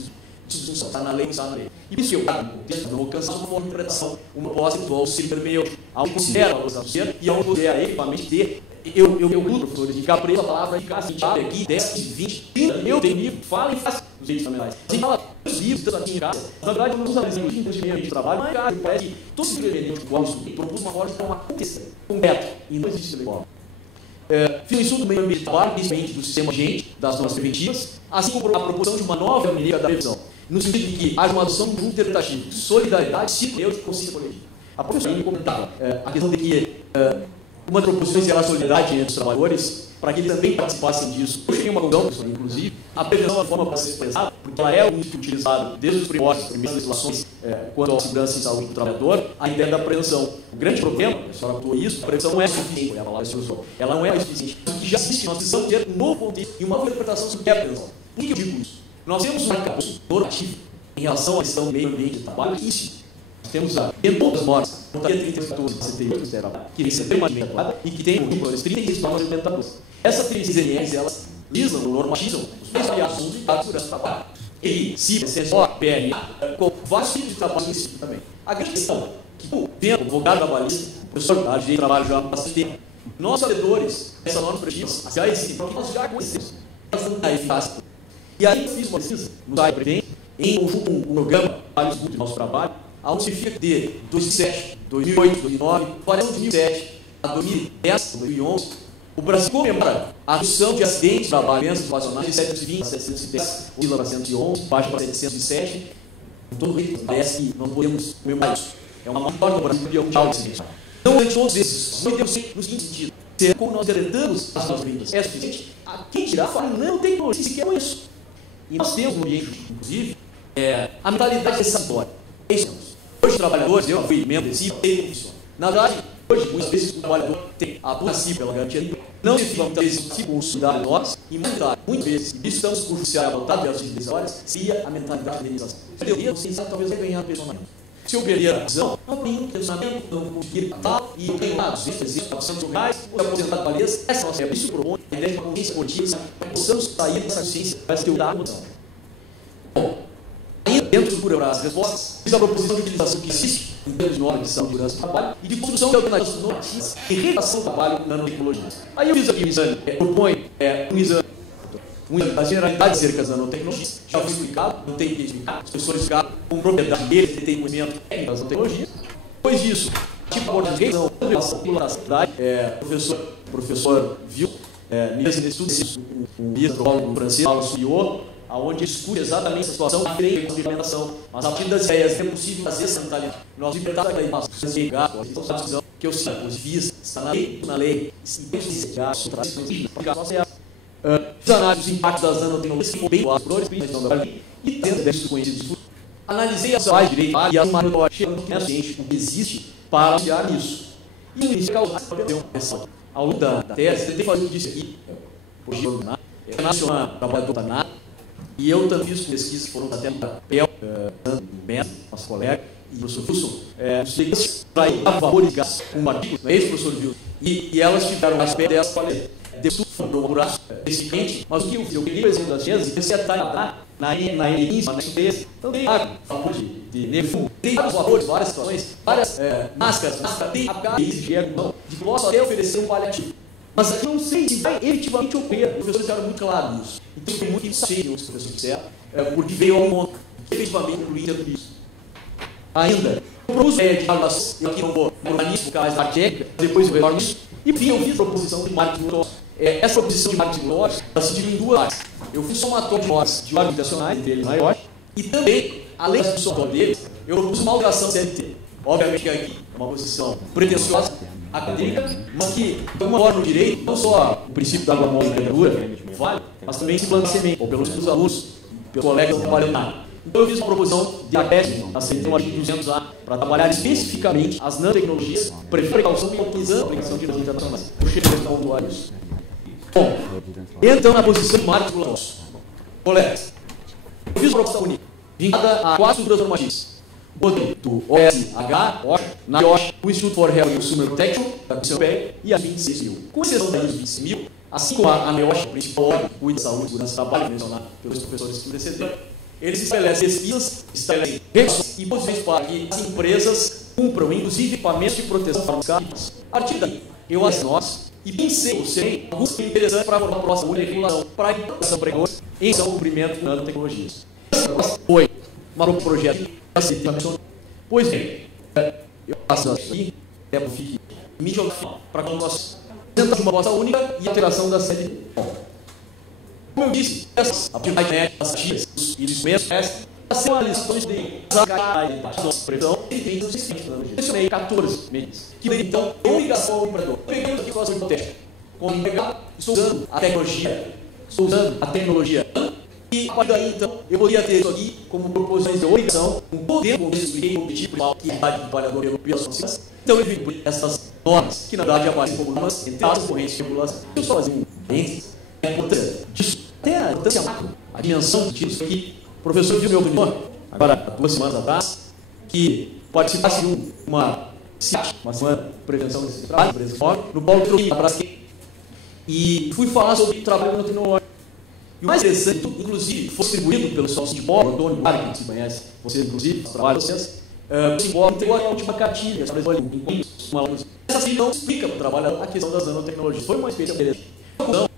isso está na lei, não está na lei. E por isso que eu, no contexto, não alcançamos uma forma de interpretação, uma posse do auxílio hermenêutico, aonde considera a do ser e aonde considera equipamento ter. Eu luto, professores, de ficar preso a palavra, ficar assim, aqui, 10, 20, 30, eu tenho livro, fala e faz os direitos fundamentais. Assim, fala os livros, tanto aqui em casa. Na verdade, não usamos o entendimento de trabalho, mas, cara, parece que todos os elementos igual isso, propus uma forma de uma contexto concreto, e não existe igual. Fiz um estudo do meio ambiente do trabalho, principalmente do sistema agente, das normas preventivas, assim como a proposição de uma nova hermenêutica da previsão, no sentido de que haja uma adoção de um interpretativo, solidariedade, ciclo neutro e consciência coletiva. A professora me comentava a questão de que uma das proposições era a solidariedade entre os trabalhadores, para que eles também participassem disso. Eu cheguei a uma conclusão, inclusive, a prevenção é uma forma para ser expressada, porque ela é o único utilizado desde os primeiras legislações quanto à segurança e saúde do trabalhador, a ideia da prevenção. O grande problema, a senhora atuou isso, a prevenção não é suficiente, a palavra que você usou. Ela não é suficiente. O que já existe, nós precisamos ter um novo contexto e uma nova interpretação sobre o que é a prevenção. Por que eu digo isso? Nós temos um arcabouço normativo em relação à questão do meio ambiente de trabalho, isso. Nós temos dentro das normas, portaria 34 de 78, que recebeu uma alimentada e que tem 36 normas alimentadoras. Essas 36 NRs, elas lisam ou normatizam os mais variados assuntos de segurança do trabalho. EI, CIB, CSO, PLA, com vários tipos de trabalho em si também. A grande questão, que dentro do advogado trabalhista, o professor da direito de trabalho já há bastante tempo, nós, sabedores dessa norma preventiva, já existem, porque nós já conhecemos. Elas não têm eficácia. E aí eu fiz uma pesquisa no site Previdência, em conjunto com o programa do nosso trabalho, onde se fica de 2007, 2008, 2009, para 2007 a 2010, 2011, o Brasil comemora a redução de acidentes de trabalho ocupacionais de 720 a 710, oscila para 111, baixa para 707. Em todo o ritmo, parece que não podemos comemorar isso. É uma maior no Brasil de acidentes. Então, durante todos esses, nós temos no seguinte sentido: será como nós heredamos as nossas vidas é suficiente? A quem dirá fala, não tem tecnologia sequer com isso. E nós temos no ambiente, inclusive, a mentalidade dessa história. É isso. Hoje, trabalhadores, eu fui membro desse tem como funciona. Na verdade, hoje, muitas vezes, o trabalhador tem a burocracia pela garantia de não se fica muitas vezes se consolidar nós, e muitas vezes, e estamos por judiciário adotado pelas legislações, seria a mentalidade da indenização. Eu teria, você sabe, talvez vai ganhar pensionamento. Se eu perder a visão, não tenho pensionamento, não vou conseguir tal, e eu tenho lá 200, 400 reais, vou aposentar de valeza. Essa nossa época, isso propõe a ideia de uma consciência política, possamos sair dessa consciência, vai ser o da mudança. Bom, ainda dentro do procurar as respostas, fiz a proposição de utilização que existe em termos de normas de saúde, segurança do trabalho e de construção de alternativas normativas em relação ao trabalho com nanotecnologia. Aí eu fiz aqui um exame, propõe um exame da generalidade acerca das nanotecnologias, já foi explicado, não tem que explicar, os professores ficaram com propriedade deles, que tem conhecimento técnico das nanotecnologias. Depois disso, tipo abordagem de revisão, popularidade, professor viu, nesse estudo, um antropólogo francês, Paulo Suyot, onde discute exatamente a situação da implementação. Mas a partir das ideias é possível fazer essa mentalidade. Nós libertamos aquela informação que eu sinto, os vias, está na lei, fiz análise dos impactos das nanotecnologias, que bem e dentro desses conhecidos, analisei as áreas de direito e as manobras o que existe para auxiliar nisso. E isso causar ao longo da tese, tentei fazer disso aqui, nacional, trabalhador da NAT, e eu também fiz pesquisas, foram até no papel, Bento, nosso colega, e o professor Wilson, para ir a valorizar um artigo, não é isso, professor Wilson? E elas tiveram as ideias para procurar esse cliente, mas o que eu fiz? Eu peguei o exemplo das mesas e comecei a tratar na N15, na N13, então tem favor de negro, tem vários valores, várias situações, várias máscaras, tem de glossa até oferecer um paliativo. Mas aqui não sei se vai efetivamente ocorrer. Os professores ficaram muito claros nisso. Então tem muito que saber, os professores disseram, porque veio ao mundo efetivamente concluir tudo isso. Ainda, eu propus de avaliação, eu aqui não vou urbanismo, caso da técnica, depois eu retorno isso, e eu fiz a proposição de marketing multiórico. Essa proposição de marketing multiórico, ela se divide em duas áreas. Eu fiz somatório de horas de horas habitacionais, entre eles na IOS, e também, além do somatório deles, eu propus uma alteração CLT. Obviamente que aqui é uma posição pretensiosa, acadêmica, mas que, de alguma forma, no direito, não só o princípio da nomenclatura, vale, mas também se planta semente, ou pelos meus alunos, pelos colegas que trabalham na área. Então, eu fiz uma proposição de acréscimo, aceitou o artigo 200A, para trabalhar especificamente as nanotecnologias, precaução e utilizando a aplicação de direitos internacionais. Eu cheguei a pontuar isso. Bom, então, na posição de marketing nosso, colegas, eu fiz uma proposição única, vinculada a 4 estruturas normativas. Do OSH, na IOSH, o Instituto for Health and Consumer Protection, da Comissão Europeia, e a 26.000. Com exceção da ISO 25.000, assim como a MEOSH, o principal órgão que cuida da saúde e segurança do trabalho, mencionado pelos professores que antecederam, eles estabelecem pesquisas, estabelecem regras e posições para que as empresas cumpram, inclusive, equipamentos de proteção para os carros. A partir daí, eu as nós e pensei, serei alguns interessantes para formar a próxima regulação para a implantação precoce em seu cumprimento de nanotecnologias. Foi um projeto. Pois bem, eu passo aqui, tempo fique mídia para quando nós apresentamos uma proposta única e alteração da sede. Como eu disse, essas, a partir da internet, as tias e dos mesmos, são as lições de pressão e tem os sistemas. Eu mencionei 14 medidas, que então é obrigação ao operador. Pegamos aqui o nosso teste. Como empregado, estou usando a tecnologia, e a partir daí, então, eu poderia ter isso aqui como proposições de obrigação, um poder, como eu expliquei, o objetivo principal, que é a do trabalhador europeu. Então, eu vi essas normas, que na verdade aparecem como normas, entre as correntes de regulação. Eu só fazer um parênteses, a importância disso, até a importância macro, a dimensão disso aqui. O professor viu meu opinião, agora, 2 semanas atrás, que participasse de uma semana de prevenção desse trabalho, no Paulo Trujillo, e fui falar sobre o trabalho no tecnológico. E o mais interessante, inclusive, foi distribuído pelo Sócio de Bola, Antônio Barque, que se conhece, vocês, inclusive, trabalham vocês, entregou a última cartilha, essa não explica para o trabalhador a questão das nanotecnologias. Foi uma experiência interessante.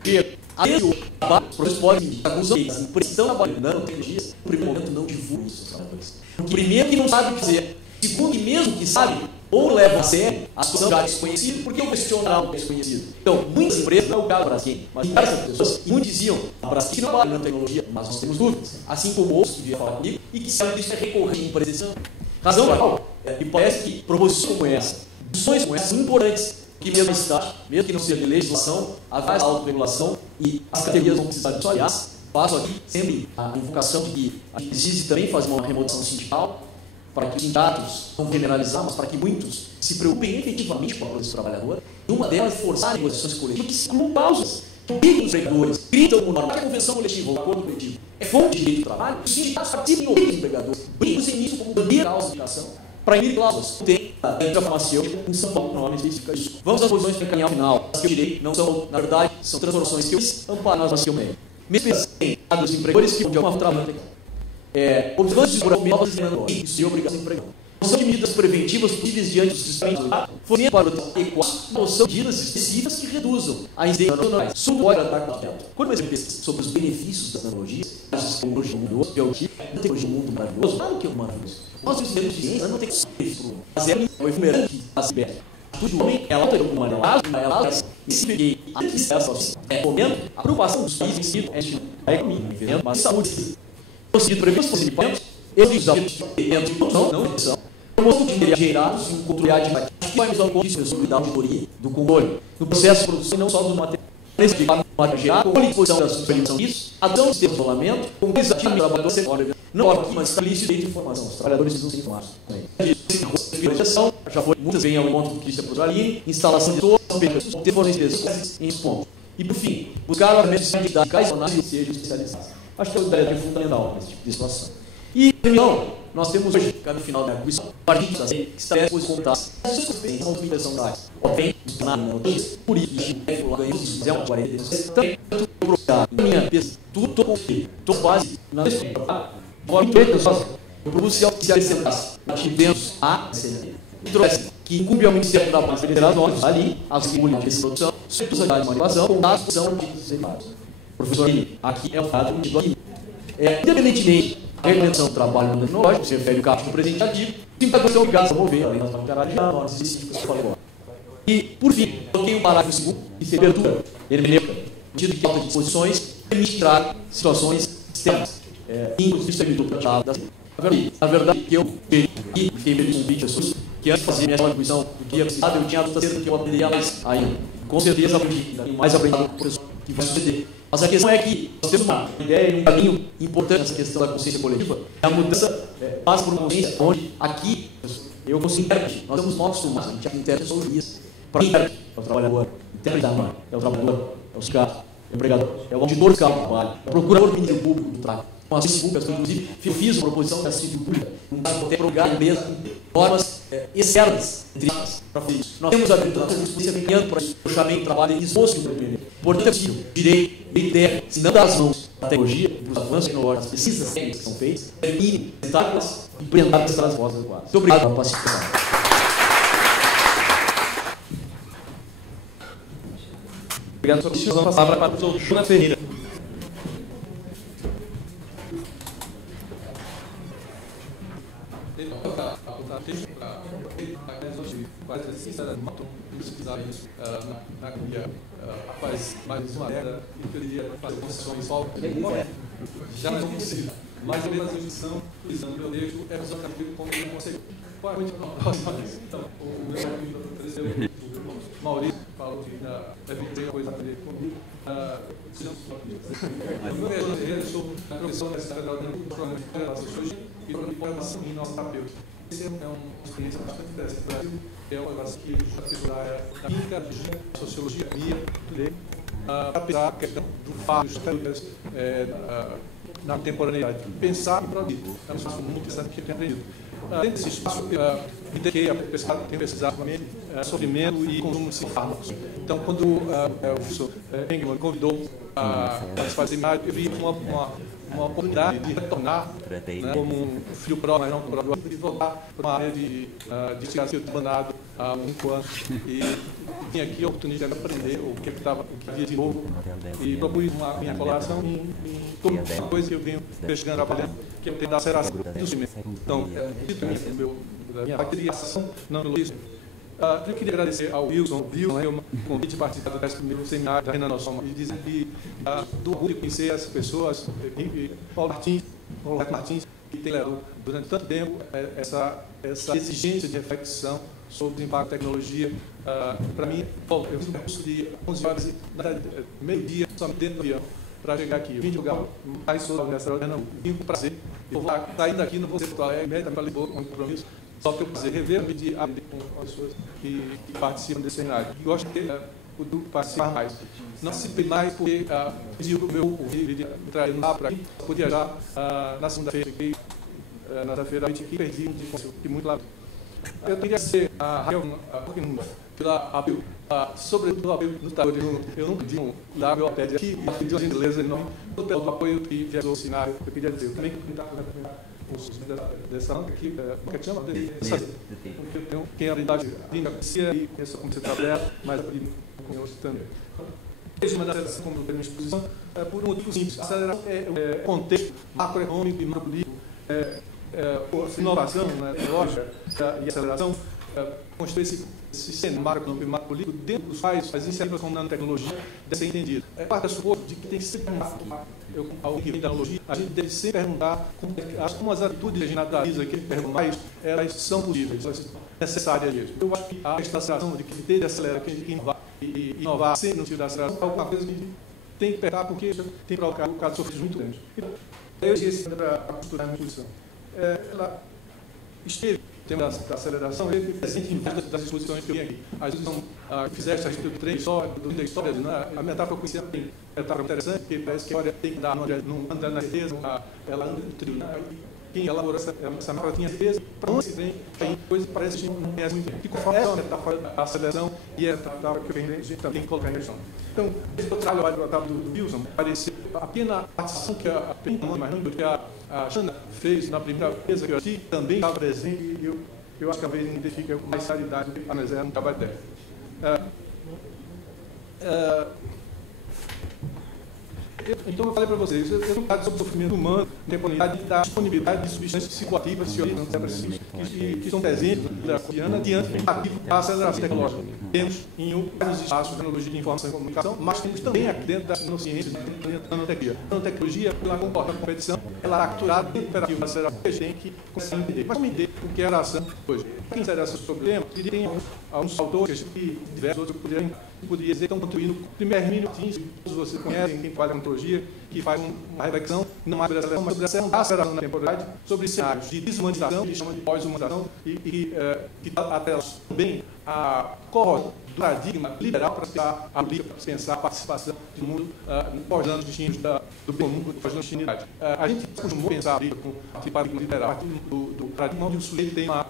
Porque, além do trabalho, os professores podem, alguns empresas estão trabalhando nanotecnologias, no primeiro momento não divulgam isso aos trabalhadores. Primeiro, que não sabe o que dizer. Segundo, que mesmo que sabe, ou levam a sério a situação já desconhecida, porque eu questiono algo desconhecido. Então, muitas empresas, não é o caso da Braskem, mas diversas pessoas, e muitos diziam, a Braskem não trabalha na tecnologia, mas nós temos dúvidas, assim como outros que vieram falar comigo, e que sabem que isso é recorrente em empresas. Razão pela qual, me parece que proposições como essa, discussões como essas, são importantes, que mesmo estágio, mesmo que não seja de legislação, haverá autorregulação, e as categorias vão precisar disso. Aliás, faço aqui sempre a invocação de que a gente precise também fazer uma remoção sindical, para que os sindicatos, não generalizar, mas para que muitos se preocupem efetivamente com a proteção do trabalhador, e uma delas forçar negociações coletivas que são causas, que obrigam os empregadores, gritam por norma, a convenção coletiva, o acordo coletivo, é fonte de direito do trabalho, os sindicatos participam e obrigam os empregadores, brigam-se nisso como bandeira causa de educação, para emitir cláusulas. Tem a indústria farmacêutica em São Paulo, nome específica disso. Vamos às posições para encaminhar ao final. As que eu tirei não são, na verdade, são transformações que eu fiz, amparadas nas que eu meio. Mesmo pensando dos empregadores que de alguma forma trabalham observantes de segurança novas isso é obrigação de empregador. São de medidas preventivas possíveis diante dos sistemas fornecendo para o adequar são medidas específicas que reduzam a incidência nacionais. Isso pode tratar com tempo. Quando você pensa sobre os benefícios das tecnologias, as tecnologias maravilhosas, a tecnologia do mundo maravilhoso, claro que é maravilhoso. Nós temos ciência, não tem que ser isso. Mas é o efemerante que faz bem. Tudo o homem, ela tem uma ela e se peguei a momento, a preocupação dos países é a economia, mas saúde. Conseguido prever os possibilidades, eles usam não são, mostram que teria gerados e um controle de que vai nos dar um condição sobre da auditoria, do controle, do processo de produção e não só dos materiais que vai gerar, com a disposição da supervisão disso, até um sistema de isolamento, com o desafio do trabalhador ser fora, não há aqui, mas estabelece direito de informação, os trabalhadores precisam ser informados. Já foi muitas vezes ao encontro do Cristian Prozaline, instalação de todas as fornecedores em pontos. E, por fim, buscar argumentos sindicais e sejam especializados. Acho que é uma ideia fundamental nesse tipo de situação. E, então, nós temos hoje, cada final da comissão, partidos que estabelece contas. Essas coisas são horizontais. Obviamente, por isso, ganhamos, fizemos 40 também, minha pesquisa, tudo confio, estou quase na eu propus se acrescentasse ativemos a CNT. Que incumbe ao Ministério da Paz Federal nós ali, as políticas de produção, sociedade de manipulação, com a ação de seriados. Professor, aqui é o fato do aqui. Independentemente da regulação do trabalho no tecnológico, você refere o caso do presente ativo, tem que ser obrigado a mover, além das características normas específicas que eu falei agora. E, por fim, coloquei um parágrafo segundo, que se abertura hermenêutica, no sentido de falta de disposições, permite entrar situações externas, inclusive servidor prateado. Na verdade, que eu fiquei meio convite às pessoas que antes de fazer minha contribuição do dia passado, eu tinha a certeza que eu aprenderia mais ainda. Com certeza aprendi, mais aprendizado com o professor que vai suceder. Mas a questão é que nós temos uma ideia e um caminho importante nessa questão da consciência coletiva. A mudança passa por uma consciência onde aqui, eu consigo intérprete, nós temos nossos humanos, a gente é intérprete sobre isso. Para intérprete é o trabalhador, intérprete da mãe, é o trabalhador, é o sindicato, é o empregador, é o auditor do carro do trabalho, é o procurador do Ministério Público do Trabalho. Com as públicas, inclusive, eu fiz uma proposição da assistência pública, para prorrogar a empresa, normas externas, entre elas, para fazer isso. Nós temos a polícia caminhando para o chamamento de trabalho exposto do empreendedor. Portanto, é possível, direito, ideia, se não das mãos da tecnologia, dos avanços tecnológicos, as pesquisas técnicas que são feitas, é mínimo, tentar empreender as vozes adequadas. Muito obrigado pela participação. Obrigado, senhor. Vamos passar para o professor Jonas Ferreira. Na economia faz mais uma década e poderia fazer concessões já não é possível. Mas a legislação, eu deixo, é o seu capítulo como ele conseguiu. Então, o meu amigo Maurício falou que é coisa a ver comigo. Eu sou professor da Universidade Federal do Programa de Geração e Programação em nossa terapêutica. Essa é uma experiência bastante interessante no Brasil. É uma coisa que a pessoa da química, da sociologia, apesar da questão do fato dos na contemporaneidade. Pensar e produzir. É um espaço muito interessante que eu tenho aprendido. Dentro desse espaço, me dediquei a pesquisar, tenho pesquisado sofrimento e consumo de fármacos. Então, quando o professor Engman me convidou a participar desse seminário, eu vi uma oportunidade de retornar, né, como um filho próximo, mas não próprio, e voltar para uma área de investigação abandonado há 5 anos. E tinha aqui a oportunidade de aprender o que havia de novo. E propus uma minha colaboração em uma coisa que eu venho pescando, trabalhando, que é o tema da aceleração do cimento. Então, da minha participação, não pelo isso. Eu queria agradecer ao Wilson, o convite de participar do 11º seminário da Renan Nossoma, e dizer que do orgulho de conhecer as pessoas, Paulo Martins, que tem levado durante tanto tempo essa exigência de reflexão sobre o impacto da tecnologia. Para mim, eu fiz um curso de 11 horas, meio-dia, somente dentro do avião, para chegar aqui. Eu vim divulgar mais sobre a Universidade de Pernambuco. Vim com prazer. Eu vou saindo daqui, não vou ser Porto Alegre, imediatamente para Lisboa, com um compromisso. Só que eu prazer rever e aprender com as pessoas que participam desse seminário. E gosto de participar mais. Não se pede mais, porque o meu vídeo traído lá para aqui, eu podia já na segunda-feira, na segunda-feira, aqui, perdi um dia que muito lá. Eu queria ser a Raquel, pela apoio, sobretudo o apoio do Tadeu. Eu não pedi um lábio ao pé de aqui, e pedi uma gentileza enorme, pelo apoio que viajou o seminário. Eu queria dizer, eu também dessa banca aqui, que chama quem é a habilidade de conhecia e conheço como você trabalha, mas com eu também. Desde uma das como eu minha exposição, por um motivo simples. Aceleração é contexto macroeconômico e macropolítico, inovação, lógica e aceleração, constitui esse cenário macroeconômico e macropolítico dentro dos quais as iniciativas como nanotecnologia devem ser entendidas. Parte da suposto de que tem que ser alguém que vem da tecnologia, a gente deve sempre perguntar como as atitudes que a gente analisa, que mais, elas são possíveis, elas são necessárias mesmo. Eu acho que a aceleração de que tem de acelerar, que e inovar sempre no sentido da aceleração, é alguma coisa que a gente tem que pegar, porque tem provocado casos sofridos muito grandes. Então, eu disse para costurar a minha exposição. Ela esteve, o tema da aceleração, ele presente em muitas das exposições que eu vi aqui. Às vezes fizeste a respeito do trem, da história, a metáfora que eu conhecia bem, metáfora interessante, porque parece que a história tem que dar, não anda na certeza, ela anda no trio. Quem elaborou essa metáfora tinha certeza, para onde se vem, tem coisa que parece que a gente não conhece muito bem. E conforme essa metáfora da aceleração, e é a metáfora que a gente também tem que colocar em questão. Então, esse trabalho do Wilson, pareceu a pequena participação que a Xana fez na primeira vez que eu assisti, também estava presente, e eu acho que talvez identifica com mais claridade do que a Nezé no trabalho dela. Então, eu falei para vocês, eu estou falando sobre o sofrimento humano, da disponibilidade de substâncias psicoativas que são presentes na cotidiana diante da aceleração tecnológica. Temos em vários espaços de tecnologia de informação e comunicação, mas temos também aqui dentro da ciência, dentro da nanotecnologia. A nanotecnologia, pela comporta competição, ela é capturada dentro do imperativo da aceleração, que a gente tem que conseguir entender. Mas vamos entender o que é a aceleração hoje. Quem interessa sobre o tema, tem alguns autores e diversos outros que poderia dizer que estão contribuindo. Primeiro, Hermínio Martins, que todos vocês conhecem, quem trabalha com antropologia, que faz uma reflexão, não mais sobre a aceleração, mas sobre a aceleração na temporalidade, sobre cenários de desumanização, que chama de pós-humanização, e que atrela também a corrosão do paradigma liberal para pensar a participação do mundo pós anos distintos do comum, pós anos distintos. A gente costumou pensar com o paradigma liberal, do paradigma onde o sujeito tem uma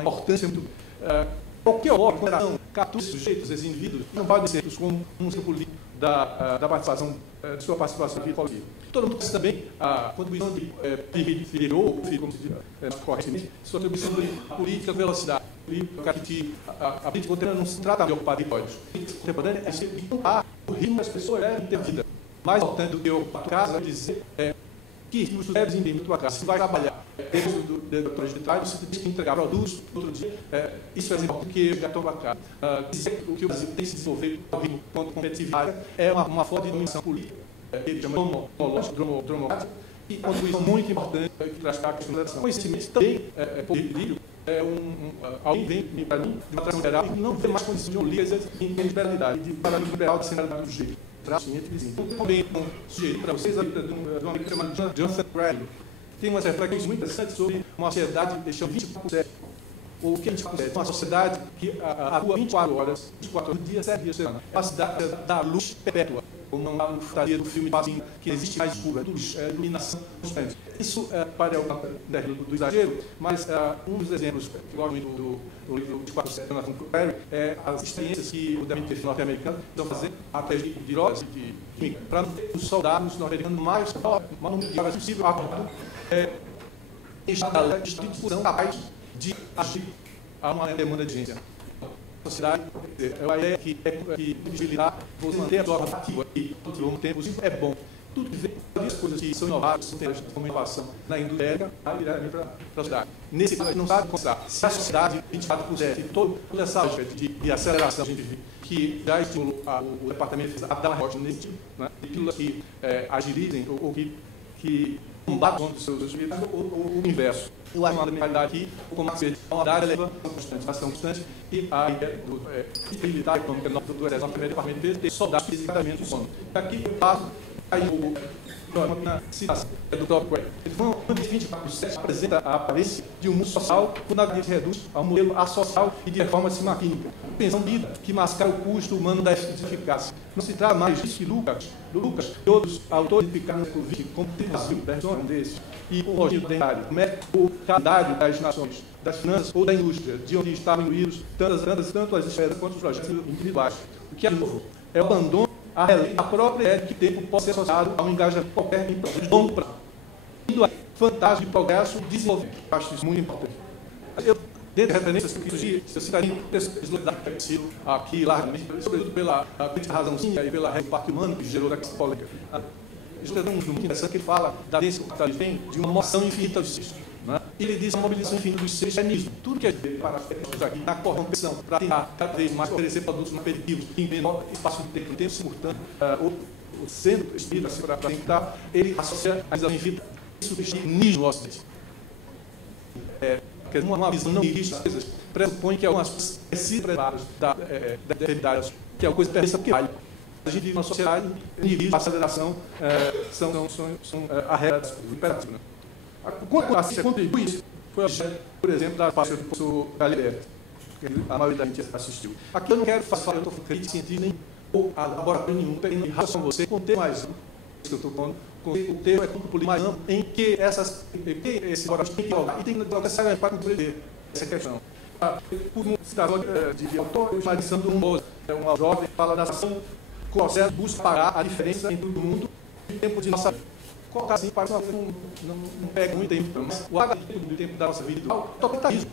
importância muito. Qualquer obra, consideração, captura esses sujeitos, esses indivíduos, não podem ser como um ciclo político da participação, de sua participação na vida política. Todo mundo conhece também a contribuição de Figueiredo, como se diz corretamente, sua contribuição de política velocidade. A política contemporânea não se trata de ocupar territórios. A política contemporânea é sempre o ritmo das pessoas devem ter vida. Mais importante do que ocupar a casa é dizer que os devem entender a tua casa. Se vai trabalhar dentro do projeto de trabalho, você tem que entregar produtos outro dia. Isso é importante porque eu já estou bacana. Dizer o que o Brasil tem se desenvolvido ao ritmo quanto competitividade é uma forma de dominação política, que ele chama dromocrática, e contribuição muito importante que traz para a questão da ação. Conhecimento também por equilíbrio. Alguém vem para mim de uma tradição liberal e não vê mais condições de ligas em liberalidade, de paradigma liberal de centralidade do sujeito. Então, também um sujeito para vocês a vida de um amigo chamado Jonathan Bradley. Tem umas reflexões muito interessantes sobre uma sociedade que chama 24/7. O que a gente consegue? Uma sociedade que atua 24 horas, 24 horas, dia, 7 dias por semana. A cidade da luz perpétua. como não há uma fantasia do filme assim, que existe mais curva, iluminação constante. Isso para do exagero, mas um dos exemplos que eu gosto muito do livro de 4 Jonathan Perry é as experiências que o Departamento norte-americano estão fazendo através de drogas e de química, para manter os soldados norte-americanos mais número de drogas possível a ponto de distribuição capaz de agir a uma demanda de gente. A sociedade, a ideia que possibilitar você manter a droga ativa e ao longo tempo é bom. Tudo que vem das coisas que são inovadas, são têm como inovação na indústria, vai diretamente para a sociedade. Nesse caso, a gente não sabe considerar. Se a sociedade, 24%, e toda essa de aceleração que já estimulou o departamento a dar uma resposta nesse tipo, né, de pílulas que agilizem ou que combatam contra os seus vidas, ou o inverso. Eu acho uma mentalidade aqui, como a sociedade leva ação constante, e a ideia do estabilidade econômica do Exército no primeiro departamento dele, ter soldados fisicamente do sono. Aqui eu passo aí na citação do Dr. Quay. Ele falou que 24% apresenta a aparência de um mundo social quando a vida se reduz a um modelo associal e de performance maquínica. Pensão vida que mascara o custo humano da eficácia. Não se trata mais disso que Lucas e outros autores explicaram no Covid, como tem Brasil, versão desses, e o Rogério Dentário, como é o calendário das nações, das finanças ou da indústria, de onde estavam incluídos tanto as esferas quanto os projetos individuais. O que é novo é o abandono a própria ideia de que tempo pode ser associado a um engajamento qualquer em projetos de longo prazo. Indo a fantasma de progresso e desenvolvimento. Eu acho isso muito importante. Dentro de referências que surgiram, eu citaria aqui largamente, sobretudo pela razãozinha e pela regra do parque humano que gerou daquela polêmica. Isso é um muito interessante que ele fala da ciência que o capitalismo tem de uma moção infinita dos seres. Ele diz que a mobilização infinita dos seres é nisso. Tudo que é para aqui na corrompição, para tentar cada vez mais oferecer produtos mais competitivos, que em menor espaço de tempo simultâneo, ou sendo espírito para tentar, ele associa a mobilização infinita e substitui nisso no Ocidente. Uma visão não nihilista das coisas pressupõe que algumas coisas precisam preparadas da realidade, que é uma coisa perversa porque vale. A gente vive numa sociedade nihilista, a aceleração são a regra imperativa. Quanto a ciência contribui isso, foi objeto, por exemplo, da parte do professor Galiberto, que a maioria da gente assistiu. Aqui eu não quero falar, eu estou falando crítica científica nem ou laboratório nenhum, tem relação com você, com o termo mais amplo, que eu estou falando, com o termo é político mais amplo, em que esse laboratório tem que colocar, e tem que colocar essa para compreender essa questão. Por um cidadão de autor, Marissando Rumbosa, uma jovem, fala da ação, o processo busca parar a diferença entre o mundo e o tempo de nossa vida. Colocar assim, parece não pega muito tempo, mas o agravamento do tempo da nossa vida individual é o capitalismo.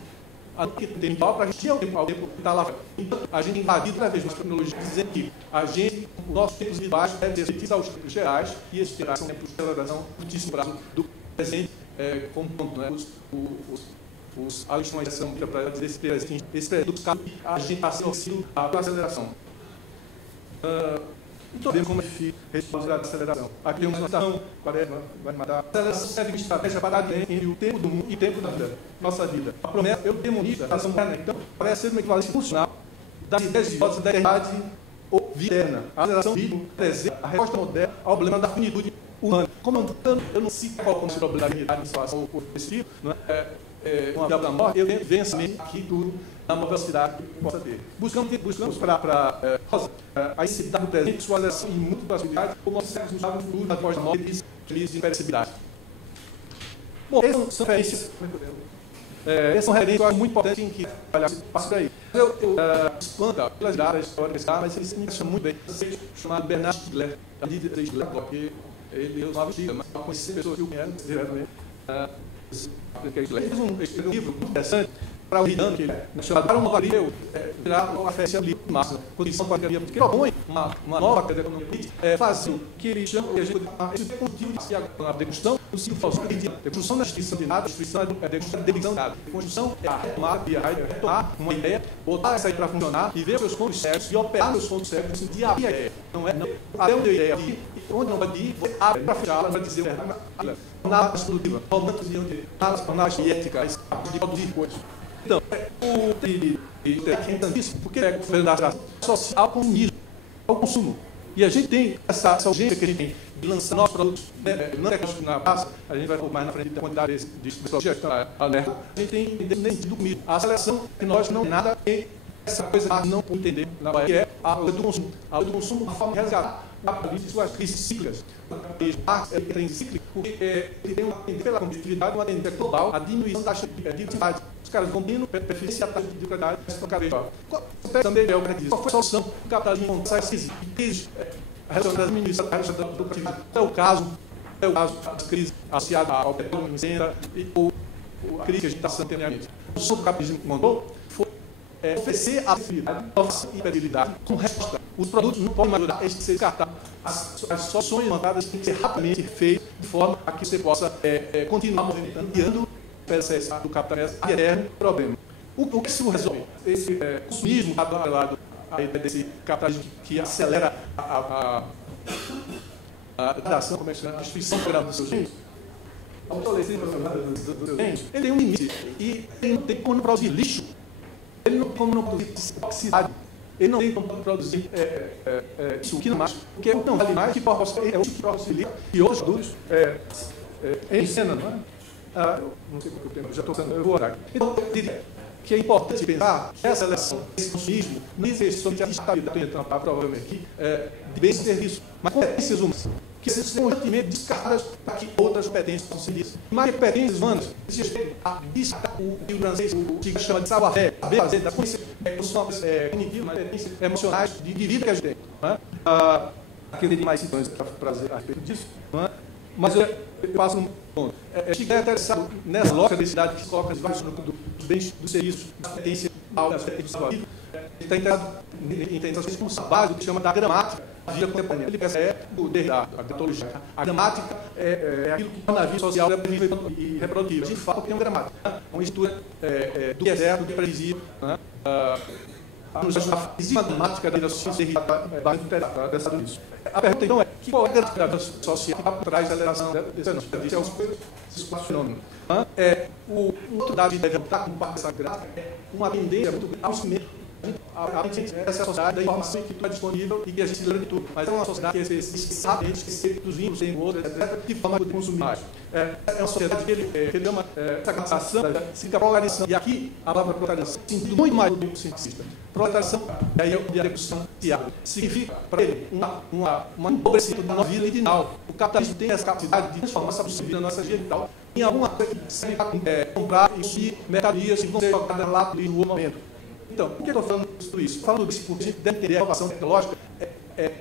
A gente tem tempo para a gente ter o tempo que está lá fora. Então, a gente invadiu cada vez mais tecnologia, dizendo que os nossos tempos individuais devem ser refletidos aos tempos gerais, e esses gerais são tempos de celebração curtíssimo prazo do presente, como ponto, né? A última geração para dizer esse presente do caso, a gente está sendo a aceleração. Então, vemos como é difícil responder à aceleração. Aqui temos uma citação, vai matar. A aceleração serve de estratégia para dar entre o tempo do mundo e o tempo da vida, nossa vida. A promessa, eu demonizo a ação moderna, então, parece ser uma equivalência funcional das ideias de votos da eternidade ou vida eterna. A aceleração vive a resposta moderna ao problema da finitude humana. Como eu não sei qual é o problema da finitude em situação desse tipo, não é? Com a vida da morte, eu venço aqui tudo na maior velocidade que possa ter. Buscamos para a necessidade do presente, sua aceleração e muitas possibilidades, como nós temos buscado no futuro, após a morte, de imperecibilidade. Bom, essas são referências. Essas são referências que eu acho muito importantes em que passo por aí. Eu espanto pelas datas históricas, mas ele se encaixa muito bem. Chamado Bernard Stiegler, porque ele usava o Stiegler, mas eu conheci pessoas que o conhecem diretamente. Ele fez um livro muito interessante para o Ridano, que ele chamado Para uma Varia, virar uma referência livre de massa, condição para a economia, porque ele propõe uma nova cadeia econômica, fácil, que ele chama de contínuo a deconstrução do ciclo filosófico. Deconstrução da destruição de nada, destruição é deconstrução da destruição de nada. Deconstrução é a retomar uma ideia, botar essa aí para funcionar e ver os seus pontos certos e operar os pontos certos no sentido de abrir a ideia. Não é até onde a ideia ir, onde não vai ir, você abre para fechá-la, vai dizer torná-la mais produtiva, torná-la ética, de produzir coisas. Então, o porque é a social ao comunismo, ao consumo. E a gente tem essa urgência que a gente tem de lançar nossos produtos, na praça, a gente vai mais na frente da quantidade de projetos que estão alerta. A gente tem nem do comigo. A seleção tecnológica não tem nada, e essa coisa não entender na Bahia, que é a lei do consumo. A lei do consumo, uma forma de resgatar capitalismo e suas crises cíclicas. O capitalismo é cíclico porque ele tem pela competitividade uma tendência global à diminuição da diversidade. Os caras combinam, preferem a taxa de diversidade para cada vez maior. Também é o que diz. Qual foi a solução do capitalismo contra essa crise relacionada à diminuição da taxa de produtividade? É o caso das crises associadas ao petróleo, incêndio ou a crise que a gente está passando temporariamente. O que o capitalismo mandou foi oferecer a possibilidade de hiperabilidade com resposta. Os produtos não podem mais durar, eles têm que ser descartados. As soluções levantadas têm que ser rapidamente feitas de forma a que você possa continuar movimentando, guiando o processo do capitalismo e eterno problema. O que isso resolve? Esse consumismo está atrelado à ideia desse capitalismo que acelera a degradação comercial, a destruição dos seus bens. A obsolescência dos seus bens, ele tem um limite e ele não tem como produzir lixo. Ele não tem como não produzir toxicidade. Ele não tem como produzir isso que não mais, porque não vale mais que possibilita e outros produtos em cena, não é? Não sei porque o tempo já estou pensando, eu vou orar. Então, eu diria que é importante pensar que essa eleição, esse consumismo, não existe somente a estabilidade, então, provavelmente aqui, de bens e serviços, mas competências humanas, que são constantemente descartadas para que outras competências possam ser disso. Mais competências humanas, existe o que o francês chama de savoir-faire, saber fazer, da consciência cognitiva, competências emocionais de vida que a gente tem. Aqui eu teria mais citações para trazer a respeito disso, não é? Mas eu passo um ponto. Chico é interessado nessa lógica da cidade que se coloca nos vários grupos dos bens, dos serviços, da competência das competências do vida. Ele está interessado em entender essas coisas como base do que chama da gramática da vida contemporânea. Ele pensa o Derrida, a gratologia. A gramática é aquilo que torna a vida social previsível e reprodutiva. A gente fala que tem uma gramática, uma estrutura do que é certo, do que é previsível. A matemática da vida social se irrita dessa disso. A pergunta então é: qual é a gravidade social que está por trás da aceleração desses fenômenos? O outro dado que deve estar com parte dessa gráfica é uma tendência muito grande ao cimento. A gente é essa sociedade da informação que está disponível e que a gente se lembra de tudo. Mas é uma sociedade que sabe esquecer dos vínculos, tem outros, etc., de forma a poder consumir mais. É uma sociedade que ele deu essa captação, significa proletarização. E aqui a palavra proletarização tem sentido muito mais do que o cientista. Proletarização, e aí a redução social, significa para ele uma empobrecimento da nossa vida ideal. O capitalismo tem essa capacidade de transformar essa vida da nossa vida vital em alguma coisa que serve para comprar e subir mercadorias que vão ser jogadas lá no momento. Então, por que eu estou falando tudo isso? Falando disso porque a gente deve entender a inovação tecnológica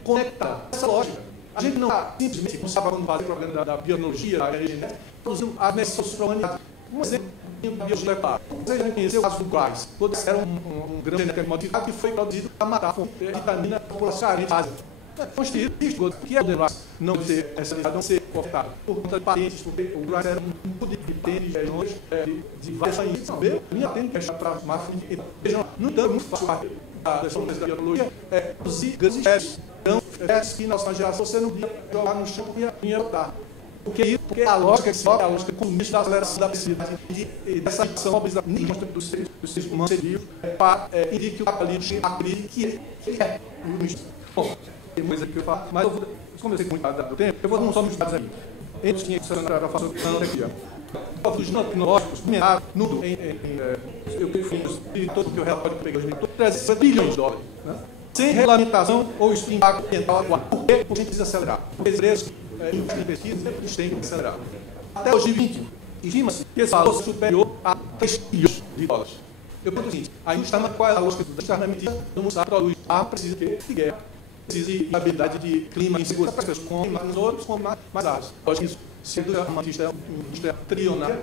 conectar essa lógica. A gente não está simplesmente, como estava quando fazia o problema da biologia, da genética, produzindo as mensagens para a humanidade. Um exemplo, a biologia levar. Você já conheceu o caso do Grais. Todos eram um grão genético modificado que foi produzido para matar a vitamina da população carente de Ásia. Constituído isso, que é o Grais não ser essa não ser cortado por conta de patentes, porque o Grais era um tipo de tênis de várias países. Minha tênis para mais. Vejam, não dá muito fácil da biologia produzir grandes espécies. Então, que na nossa geração você não ia jogar no chão e ia botar. Porque a lógica que se olha, a lógica comunista da aceleração da necessidade e dessa ficção objetiva dos seres humanos vivos para indicar que o capitalismo a crise que é o comunista. Bom, tem coisa que eu falo, mas eu vou, como eu sei muito do tempo, eu vou dar só nos dados aqui. Entre os 500 anos para fazer aqui, ó. Os tecnológicos, minerados, nudo, eu fiz todo o que eu relatório que eu peguei, 300 bilhões de dólares. Né? Sem regulamentação ou impacto ambiental atual. Por quê? Porque a gente precisa acelerar. Porque os preços de pesquisa eles têm que acelerar. Até 2020, estima-se que esse valor seja superior a 3 bilhões de dólares. Eu pergunto o seguinte: a indústria, qual é a lógica da indústria armamentista? Todo mundo sabe, produz arma, precisa de guerra, precisa de habilidade de clima, insegurança, para as pessoas comem mais outros, comem mais armas. Lógico que isso, se a indústria armamentista é uma indústria trilionária,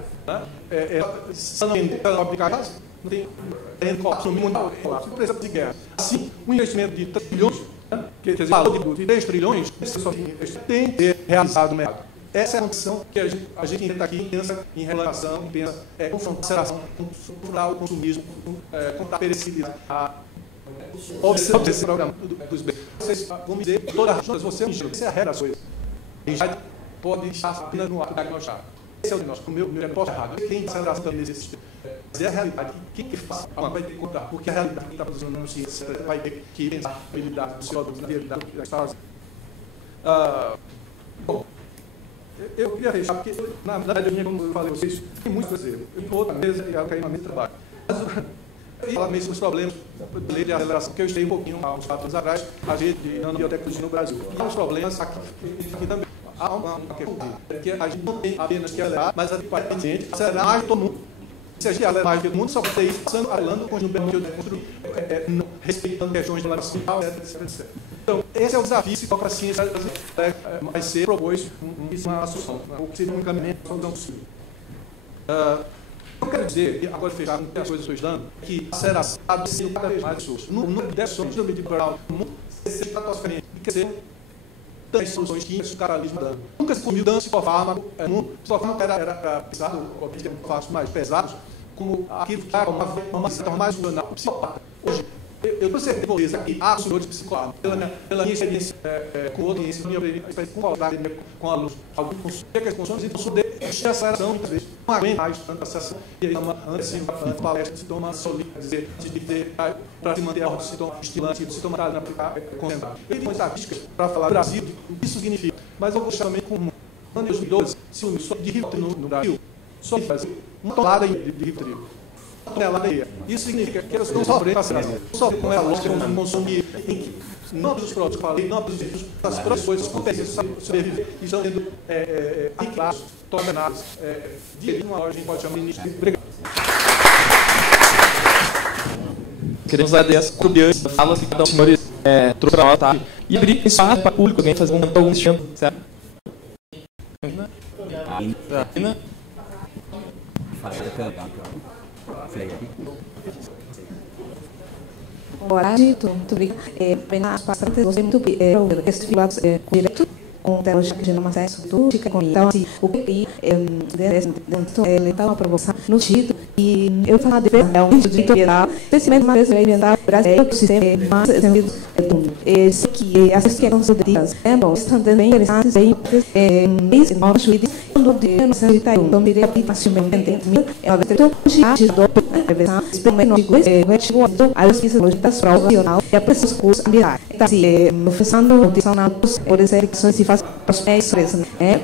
se ela não vender para fabricar gás, não tem colapso no mundo, colapso, precisa de guerra. Assim, um investimento de 3 bilhões, quer dizer, o valor de 3 trilhões, tem que ser realizado no mercado. Essa é a condição que a gente entende aqui, pensa em regulação, pensa confrontar a aceleração, confrontar o consumismo, confrontar a perecibilidade, observar esse programa dos bens. Vocês vão me dizer, todas as você é um engenheiro, essa é a regra das coisas. A gente pode estar apenas no ato da diagnóstica. Esse é o diagnóstico. O meu posto errado. Quem aceleração também nesse sistema. Mas é a realidade. Quem que faz? Vai ter que contar. Porque a realidade que está produzindo no ciência vai ter que pensar a habilidade do seu adulto, na realidade que está fazendo. Bom, eu queria fechar, porque na verdade, como eu falei a vocês, tem muito a fazer. Eu vou outra mesa e eu caí na mesa de trabalho. Mas E fala mesmo os problemas da lei de aceleração, que eu estudei um pouquinho há uns 4 anos atrás, a rede de nanobiotecnologia no Brasil. E há uns problemas aqui também. Há uma questão que a gente não tem apenas que acelerar, mas a gente acelerar mais de todo mundo. Se a gente acelerar mais de todo mundo, só vai ter isso passando, falando, com o conjunto que eu construo, respeitando questões de legislação, etc. Então, esse é o desafio que se toca a ciência brasileira, vai ser propôs uma solução, ou que seria um encaminhamento de solução possível. Eu quero dizer, e agora fechar com as coisas que eu estou estudando, que a aceleração está descendo cada vez mais pessoas. No dessas do meio rural, no mundo, você está transferente e crescer tantas soluções químicas, o caralismo dando. Nunca se comiu dano psicofármaco, psicofármaco era pensado, com fármacos mais pesados, como aquilo que era uma situação mais funcional, psicopata. Hoje, eu tenho certeza que há senhores psicólogos, pela minha experiência com outra experiência, minha experiência com qualidade, com alunos, alguns consumos, que consomem, então, de aceleração, muitas vezes, não aguenta mais tanta aceleração, e aí, antes de palestra, se toma solito, quer dizer, para se manter a roda, se toma estimulante, se toma para aplicar, concentrado. Eu tenho uma estatística para falar do Brasil, o que isso significa, mas eu vou deixar também com no ano de 2012, se uniu só de Rivotril no Brasil, só no Brasil, uma tonelada de Rivotril. Isso significa que elas estão sofrendo sofrendo com ela lógica, com consumir, não dos produtos que eu falei, não dos das próprias coisas, com pessoas sobreviver, e estão sendo aniquilados, tornados, de uma hora a gente pode chamar de início. Obrigado. Queremos agradecer as curiosidades, falas que cada um dos senhores trouxe para nós, tá? E abrir espaço para o público, alguém fazer algum destino, certo? Boa tarde, muito obrigada. Apenas para você muito estimulados com direito com tecnologia que não acesso tudo fica comigo. Então, assim, o PI ele está uma promoção no título e eu falo de realmente de propriedade, especialmente uma vez inventar brasileiro o sistema mais sentido esse que essas que não são dedicadas bom estão bem interessantes bem nós juízes do dia não sei está então me dá facilmente é uma tecnologia do experimento de chegou a pesquisa das profissional e a preços cursos ambientais então se oferecendo nutrição por ser que se faz prospecções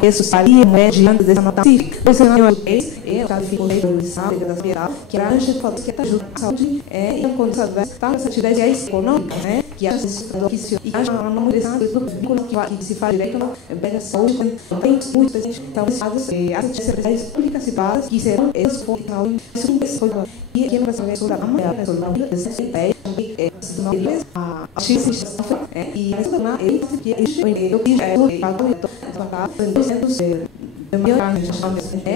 isso seria diante dessa nota pois não é já ficou legislação da ambiental que a gente fala que está junto à saúde e quando sabe está essa atividade econômica que a e a normalização do vínculo que se faz direito bem a saúde tem muitas pessoas estão listadas as serviços publicadas que serão esses funcionários e aqui no Brasil sobre a maioria das pessoas não a x e essa não ele que eu que pago então 200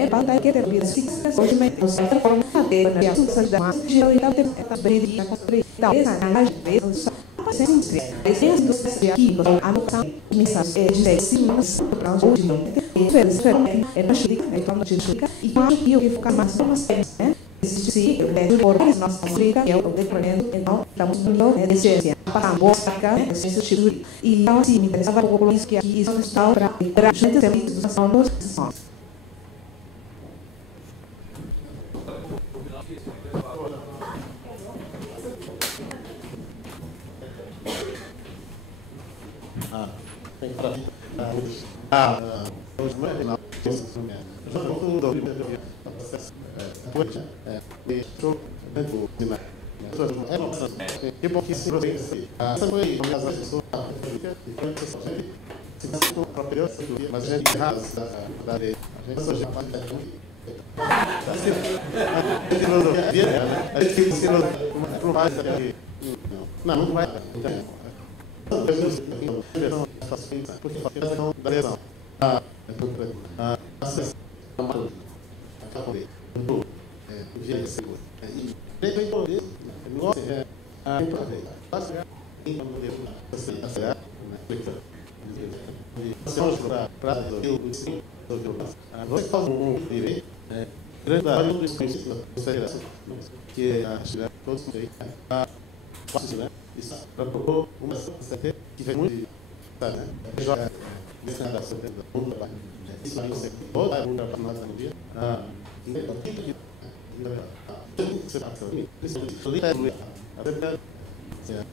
para que ter vida hoje mesmo você forma cadeira de assuntos da massa e eu tá bem construir talvez às vezes sempre essências de aqui a noção mensagem de segurança para o último é na chuva então de chuva e acho que eu vou ficar mais se por nossa música que é o declarando então estamos no essência para mostrar esse tipo e então assim me interessava um pouco isso que aqui está para a gente ter isso dos sons que bom que se você essa foi uma das pessoas mas a gente a gente já faz a gente ensinou como mais não vai porque não da lesão que todos isso para propor uma sociedade que fez muito joga nessa adaptação do mundo isso aí você pode dar uma para nós no dia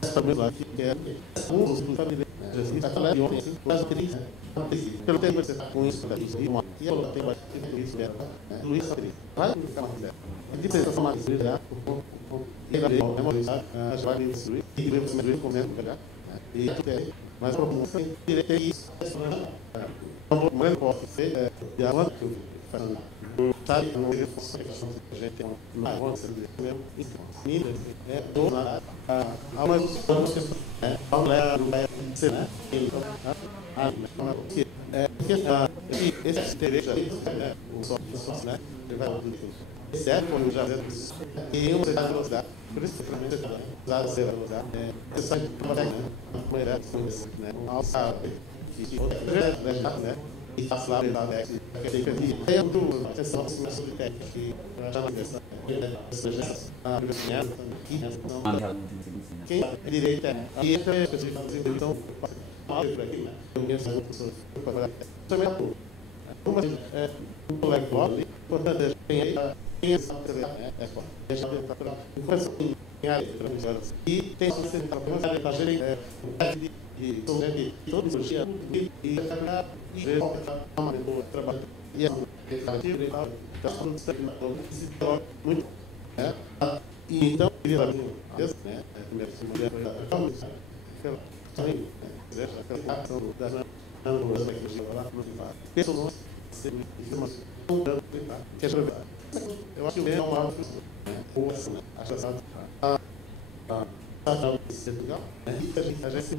essa família aqui que é um dos famílias está falando de ontem quase que Pelo tempo que você está com isso, e ela tem bastante isso, Luiz Patrício. Vai ficar mais leve. E de você formar isso, já, e ele vai memorizar, já vai instruir, e vai se medir com o mesmo, e tudo é. Mas para você direito é isso. Não vou posso ser de avanço que eu faço. Sabe, não é a gente tem uma avanço mesmo. Então, é donar a uma pessoa, a mulher vai ser, né? Esse interesse aí, o sócio, né? Ele vai esse é quando já e uma velocidade, por isso que realmente usar a velocidade, você sabe como é, uma ideia né? Alçar e outra né? E passar a verdade que tem muito atenção sobre técnica que já não pensa a universidade quem é direito e entra então por aqui, né? Eu penso muito também uma um colega ali, portanto, tem aí essa e tem todo dia e trabalho e muito e então eu acho que é uma legal, a gente agradecer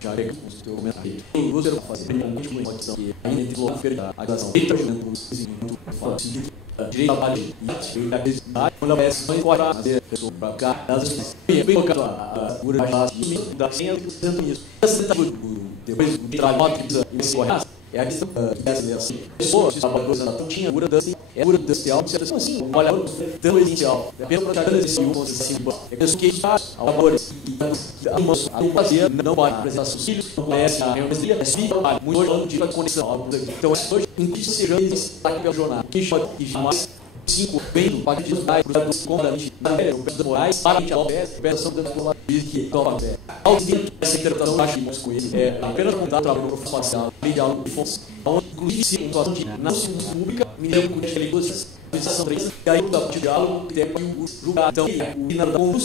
já que o seu comentário tem gosto de fazer uma última informação que ainda tem logo feita a ação feita junto com o seguinte direito ao trabalho e a necessidade quando aparece não importa fazer pessoa para cá das bem colocado a figura da senha dizendo isso depois do trabalho e se correr é a questão dessa pessoas trabalhadores não tinha cura da é cura industrial assim olha tão essencial pelo protagonista desse conceito é que está valores a fazer não pode apresentar seus filhos não conhece a geometria é vital muito longo de conexão então hoje em que se está aqui pelo jornal que mais 5 bem do partido da cruzado com da o Moraes para a operação da que toma ao dizer essa interpretação da Chimos com ele é apenas contar trabalho profissional diálogo de fontes inclusive situação de nação pública mineiro com legislação 3 e aí o diálogo que tem o julgado então o inado com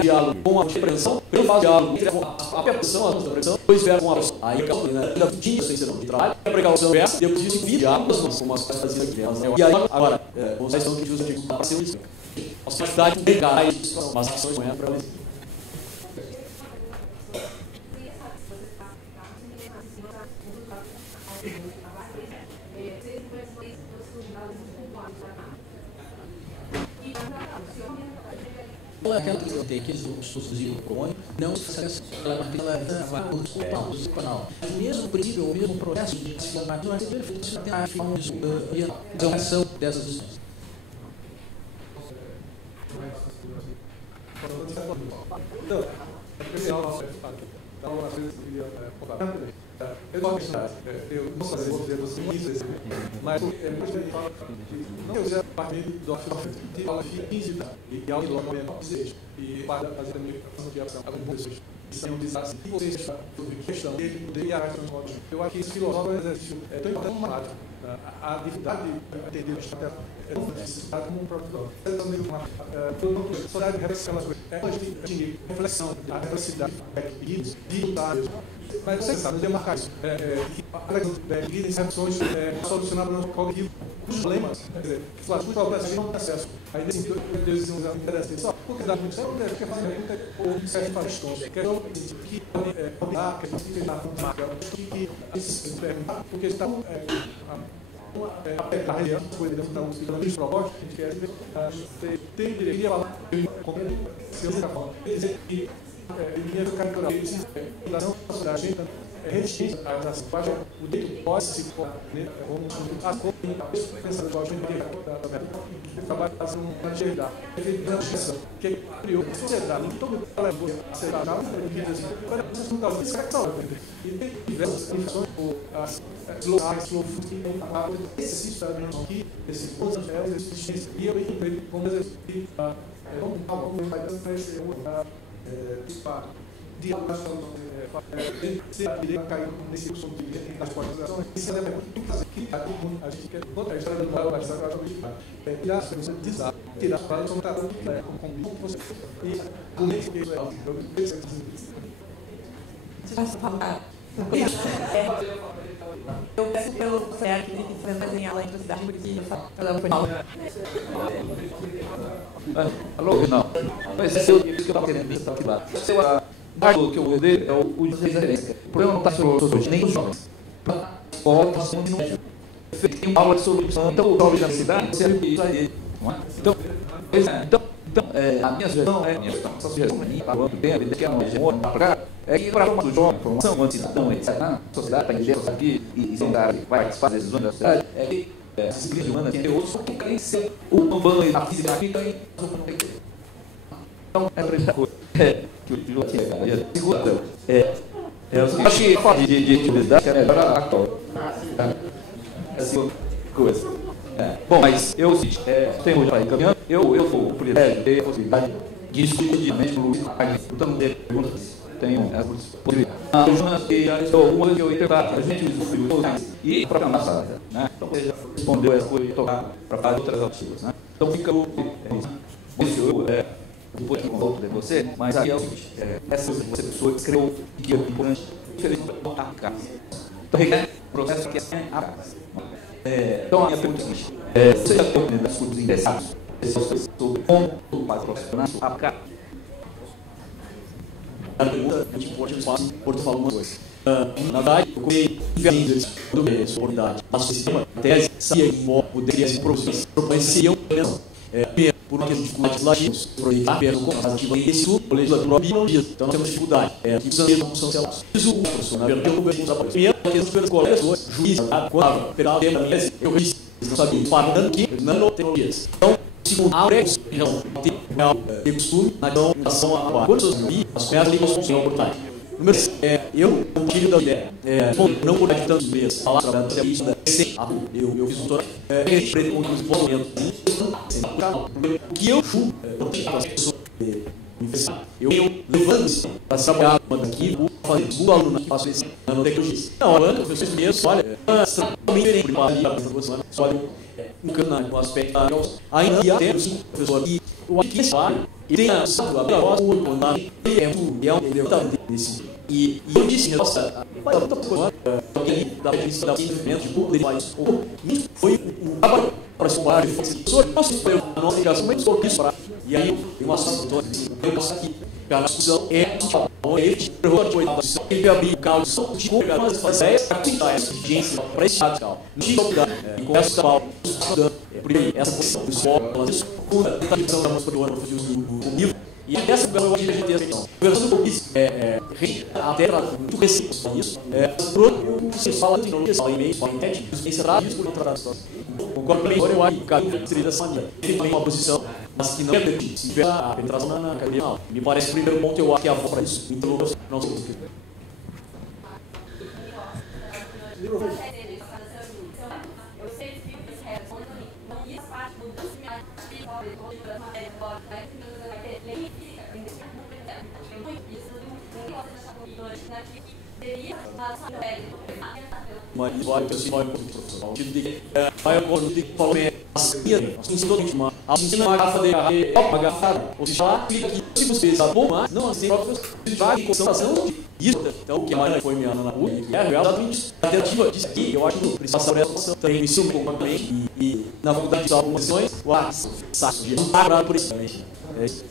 diálogo com a repreensão pelo faz diálogo entre a prevenção a repreensão depois vier com a aí ainda tinha sem ser de trabalho a precaução essa depois disso diálogo como as coisas aqui e aí agora vocês estão que usa de para ser isso a sociedade legais mas ações não é para aquela que eu tenho que os suziram o crônio, não se faz ela vai o canal. O mesmo princípio, o mesmo processo de desflamar, não é a ação dessas instituições. Então, eu não sei dizer você isso, mas é muito não eu já parei do de aula física e aula de local e para fazer a comunicação de ação com pessoas que são desastres e vocês sobre questão de poder achar eu acho que esse filósofo exercício é tão importante como prática a dificuldade de entender o estratégia é tão necessária como um próprio todo sociedade reflexão é reflexão a reflexidade de lutar mas você sabe, demarcar isso. Guias e ações solucionar o nosso cognitivo, os problemas. Quer dizer, os problemas não têm acesso. Aí, nesse sentido, Deus diz um interessante. Só porque dá muito certo, quer fazer pergunta ou serve para questões. Quer dizer, que obrigar, que a gente tem na marca, que se perguntar, porque está a região, coisa que estamos estudando os propostas, a gente quer dizer, tem direito a falar, se eu nunca falo, dizer que linha cultural, a sociedade resistência às ações, o direito pode se formar como a pensador da trabalho faz uma atividade, que criou a sociedade, todo mundo fala a sociedade, e tem diversas funções, as locais, que exercício aqui, esse ponto de existência, e eu como exercício, como vai dar para esse de se a direita caiu nesse curso de pós-graduação, isso é muito que a gente quer contar a história do Paulo, a história do Paulo, tirar as pessoas de desastre, tirar as pessoas que estão com você. E com isso que isso é Você vai falar. Eu peço pelo certo que você vai desenhar lá em cidade, porque eu falo foi mal. Alô, não. Mas esse é o que eu estava querendo dizer aqui lá. O que eu vou ver é o de referência. O problema não está sobre nem os jovens. Para escola, está sendo inútil. Tem uma aula de solução. Então, o jovem da cidade, você isso aí. Então, a minha sugestão essa sugestão minha, para o ano tempo, desde que é uma região, é que para uma jovem, formação, uma cidadão, etc., na sociedade, para entender aqui e sentar e participar das decisões da sociedade, é que a disciplina humana tem outros, porque querem ser o banho e a física aqui, então, é a primeira coisa que o Júlio tinha ganhado. Segunda, eu acho que a falta de atividade é melhor a atual. É a segunda coisa. Bom, mas eu tenho hoje para ir caminhando, eu vou privilégio ter a possibilidade de discutir diariamente com o Luiz, portanto, ter perguntas, tenho essa possibilidade. Algumas que eu ia perguntar, a gente discutiu e a própria nossa, né? Então, ele já respondeu essa coisa e tocar para fazer outras alternativas, né? Então, fica o depois que eu volto de você, mas aí é o seguinte, essa você pessoa que escreveu e que é importante, infelizmente, não está a casa. Então, requer processo que é a casa. Então, a minha pergunta é a seguinte, você já tem a oportunidade de estudos interessados sobre como o mais profissional aplicar? A pergunta é importante, eu faço, porque eu falo uma coisa. Na verdade, eu comecei do essa oportunidade. Mas o sistema, a tese, saia em modo, poderia se produzir, proporcionariam primeiro, por uma questão de dificuldade legislativos, projetar perto com a ativa em estudo, o legislador biologia. Então, nós temos dificuldade. E precisamos de uma função celular. Isso, o professor, eu converso com os apoios. Primeiro, a questão dos colegas, juiz, quando pegar o tema da minha eu disse, eles não sabiam, falando aqui, nanotecnologias. Então, segundo, a não tem costume, então, em relação a quando as vi, as coisas ligam com o senhor portais. Número 6, eu compartilho da ideia. Não por de tantos meses, falar sobre isso, eu fiz um doutorado, preto com os movimentos, o que eu julgo, as pessoas, eu levando isso para trabalhar aqui, fazer o aluno que faço esse nanotecnologia. Não, o professor mesmo, olha, também diferente para no aspecto ainda temos um professor que o aqui e tem a sua voz ele é um desse e eu disse nossa alguém da revista da investimento de público foi um trabalho para estudar de professor posso ter a nossa ligação muito sobre isso e aí uma assunto eu posso aqui a discussão ele abriu o carro de pegar umas ideias para tentar essa exigência para esse radical e com essa essa posição do escola, a tentativa da música do ano o livro, e essa eu acho que a gente tem atenção. Conversando com isso, a terra muito recente isso, por outro, você fala de tecnologia, fala em meio, fala em técnica, encerrado isso por outra tradução. Concordo bem, eu acho que o caminho seria dessa maneira. Ele tem uma posição, mas que não é permitido, se tiver a penetração na academia, não. Me parece o primeiro ponto, eu acho que é a voz para isso. Então, não sei o que. Mas vai ter sido muito profissional. Vai agora de forma assim toda uma uma garrafa de uma garrafa ou seja que você sabe bom mas não assim próprios vai concentração isso então o que mais foi minha na rua é realmente a tentativa disso aqui eu acho que precisa essa também isso completamente e na faculdade de algumas lições o saco de parar por isso é isso.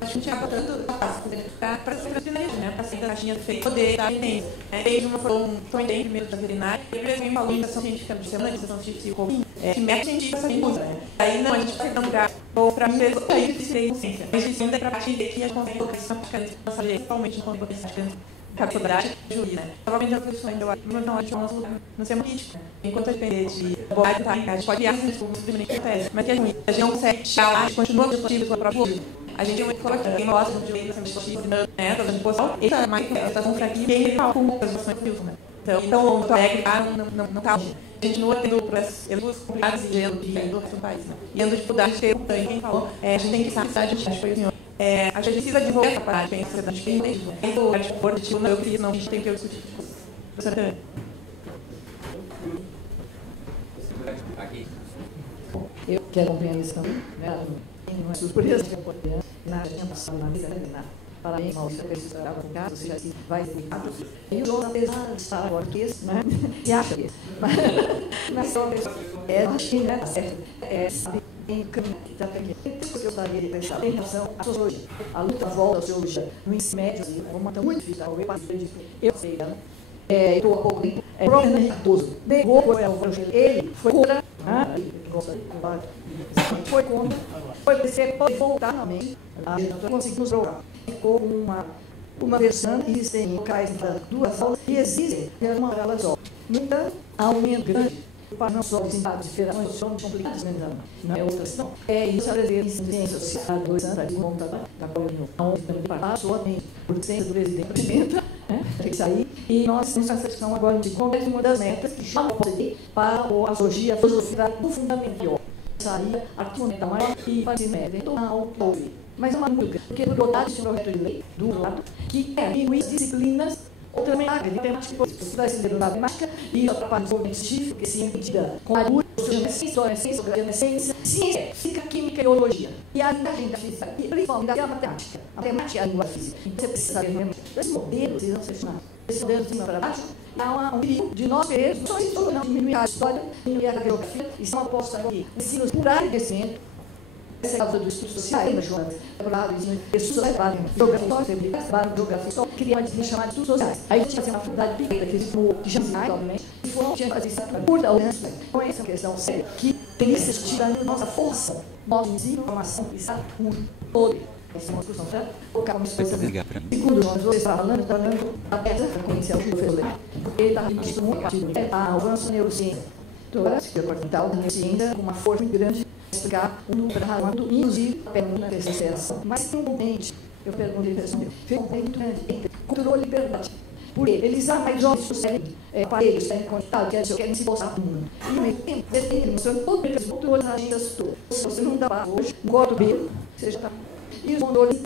A gente acaba tanto para as veterinárias, né? Para ser da caixinha feita poder dar evidência. Desde uma forma também primeiro da veterinária, e depois vem falando de iniciação científica de semana, iniciação científica que método científico essa gente usa, né? Aí não, a gente vai dar ou para mim mesmo, aí eu disse consciência. Mas isso ainda é para partir de que a gente consegue colocar isso na prática dentro da nossa lei, principalmente enquanto potencial de faculdade e juiz, né? Provavelmente a profissão ainda não acho não ser político, né? Enquanto a depender de abordagem, a gente pode criar esses públicos simplesmente tese, mas que a gente não consegue chegar lá, a gente continua legislativo com o próprio público. A gente é muito colocado, quem gosta de lei da legislativa, né, da posição, ele está mais estação aqui, quem ele fala com as ações do né? Então, o Porto Alegre não está longe. A gente continua tendo processos complicados e gelo de no país, né? E ando de dificuldade de ter quem falou, a gente tem que estar na cidade, acho que foi o senhor. A gente precisa desenvolver essa prática em sociedade que o acordo não, eu queria, não, a gente tem que discutir. Eu quero compreender isso também, né? Não é surpresa que eu poderia na passada na vida, parabéns, Maurício, que ele estava com casa, você já se vai dedicado. E o João, apesar de estar agora aqui, né? E acha que mas só acho que, né, certo, sabe, em caminho que está aqui. Tem coisa que eu gostaria de pensar em relação à sociologia. A luta volta à sociologia no ensino médio, vamos manter muito difícil, eu sei, né? Estou há pouco tempo, Robert Henrique Cardoso, ele foi contra, foi você pode voltar na mente, a gente conseguimos jogar. Ficou uma versão que existem locais para duas aulas e existem uma aula só. No entanto, há um momento grande para não só os sindicatos de federações são complicados, não é outra questão. Isso é brasileiro em ciência social, 2 anos, ali, vamos tratar da colônia, onde também passou a mente, por ciência do presidente, tem que sair. E nós temos essa questão agora de como é uma das metas que já pode ter para a sociologia, a filosofia do fundamental. Sair, aqui no momento maior e fazer média. Então, não houve. Mas é uma muito grande, porque por vontade de um projeto de lei, do lado, que quer incluir disciplinas outra matemática, estudar esse livro da matemática e outra parte do desenvolvimento científico, que se impedida com a luz, ciência, física, química e biologia. E a linguagem física, e principalmente a matemática. A matemática é a língua física. Então, você precisa saber mesmo desse modelo, vocês vão selecionar. Esse modelo de cima para baixo, há um perigo de nós querermos, só isso não diminuir a história, diminuir a geografia, e são apostas aqui. Ensinos por área de crescimento. Essa é a causa do estudo social, ainda, Joana. Estudos sociais, geografia histórica, criar uma disciplina chamada de estudos sociais. Aí a gente fazia uma faculdade pequena, que existe no Jamaica, obviamente, e foi tinha que fazer isso por da alcance. Então, essa é uma questão séria, que teria que ser discutida a nossa força, nossa informação, e sabe, todo. Essa é uma discussão, certo? Colocar uma discussão. Segundo, você está falando da peça para conhecer o que eu fiz ler. Ele está visto muito partido. A avanço da neurociência. Toda a ciência da neurociência, com uma força muito grande, explicar o número, inclusive, a pergunta da terceiração. Mas, normalmente, eu perguntei para ele, fez um muito grande entre controle e liberdade. Por ele, eles há mais jovens que serem aparelhos, serem conectados, querem se postar no mundo. E, ao mesmo tempo, eles têm mostrando todo o controle das agendas todas. Se você não dá para hoje, um gordo belo, você já está. E os controles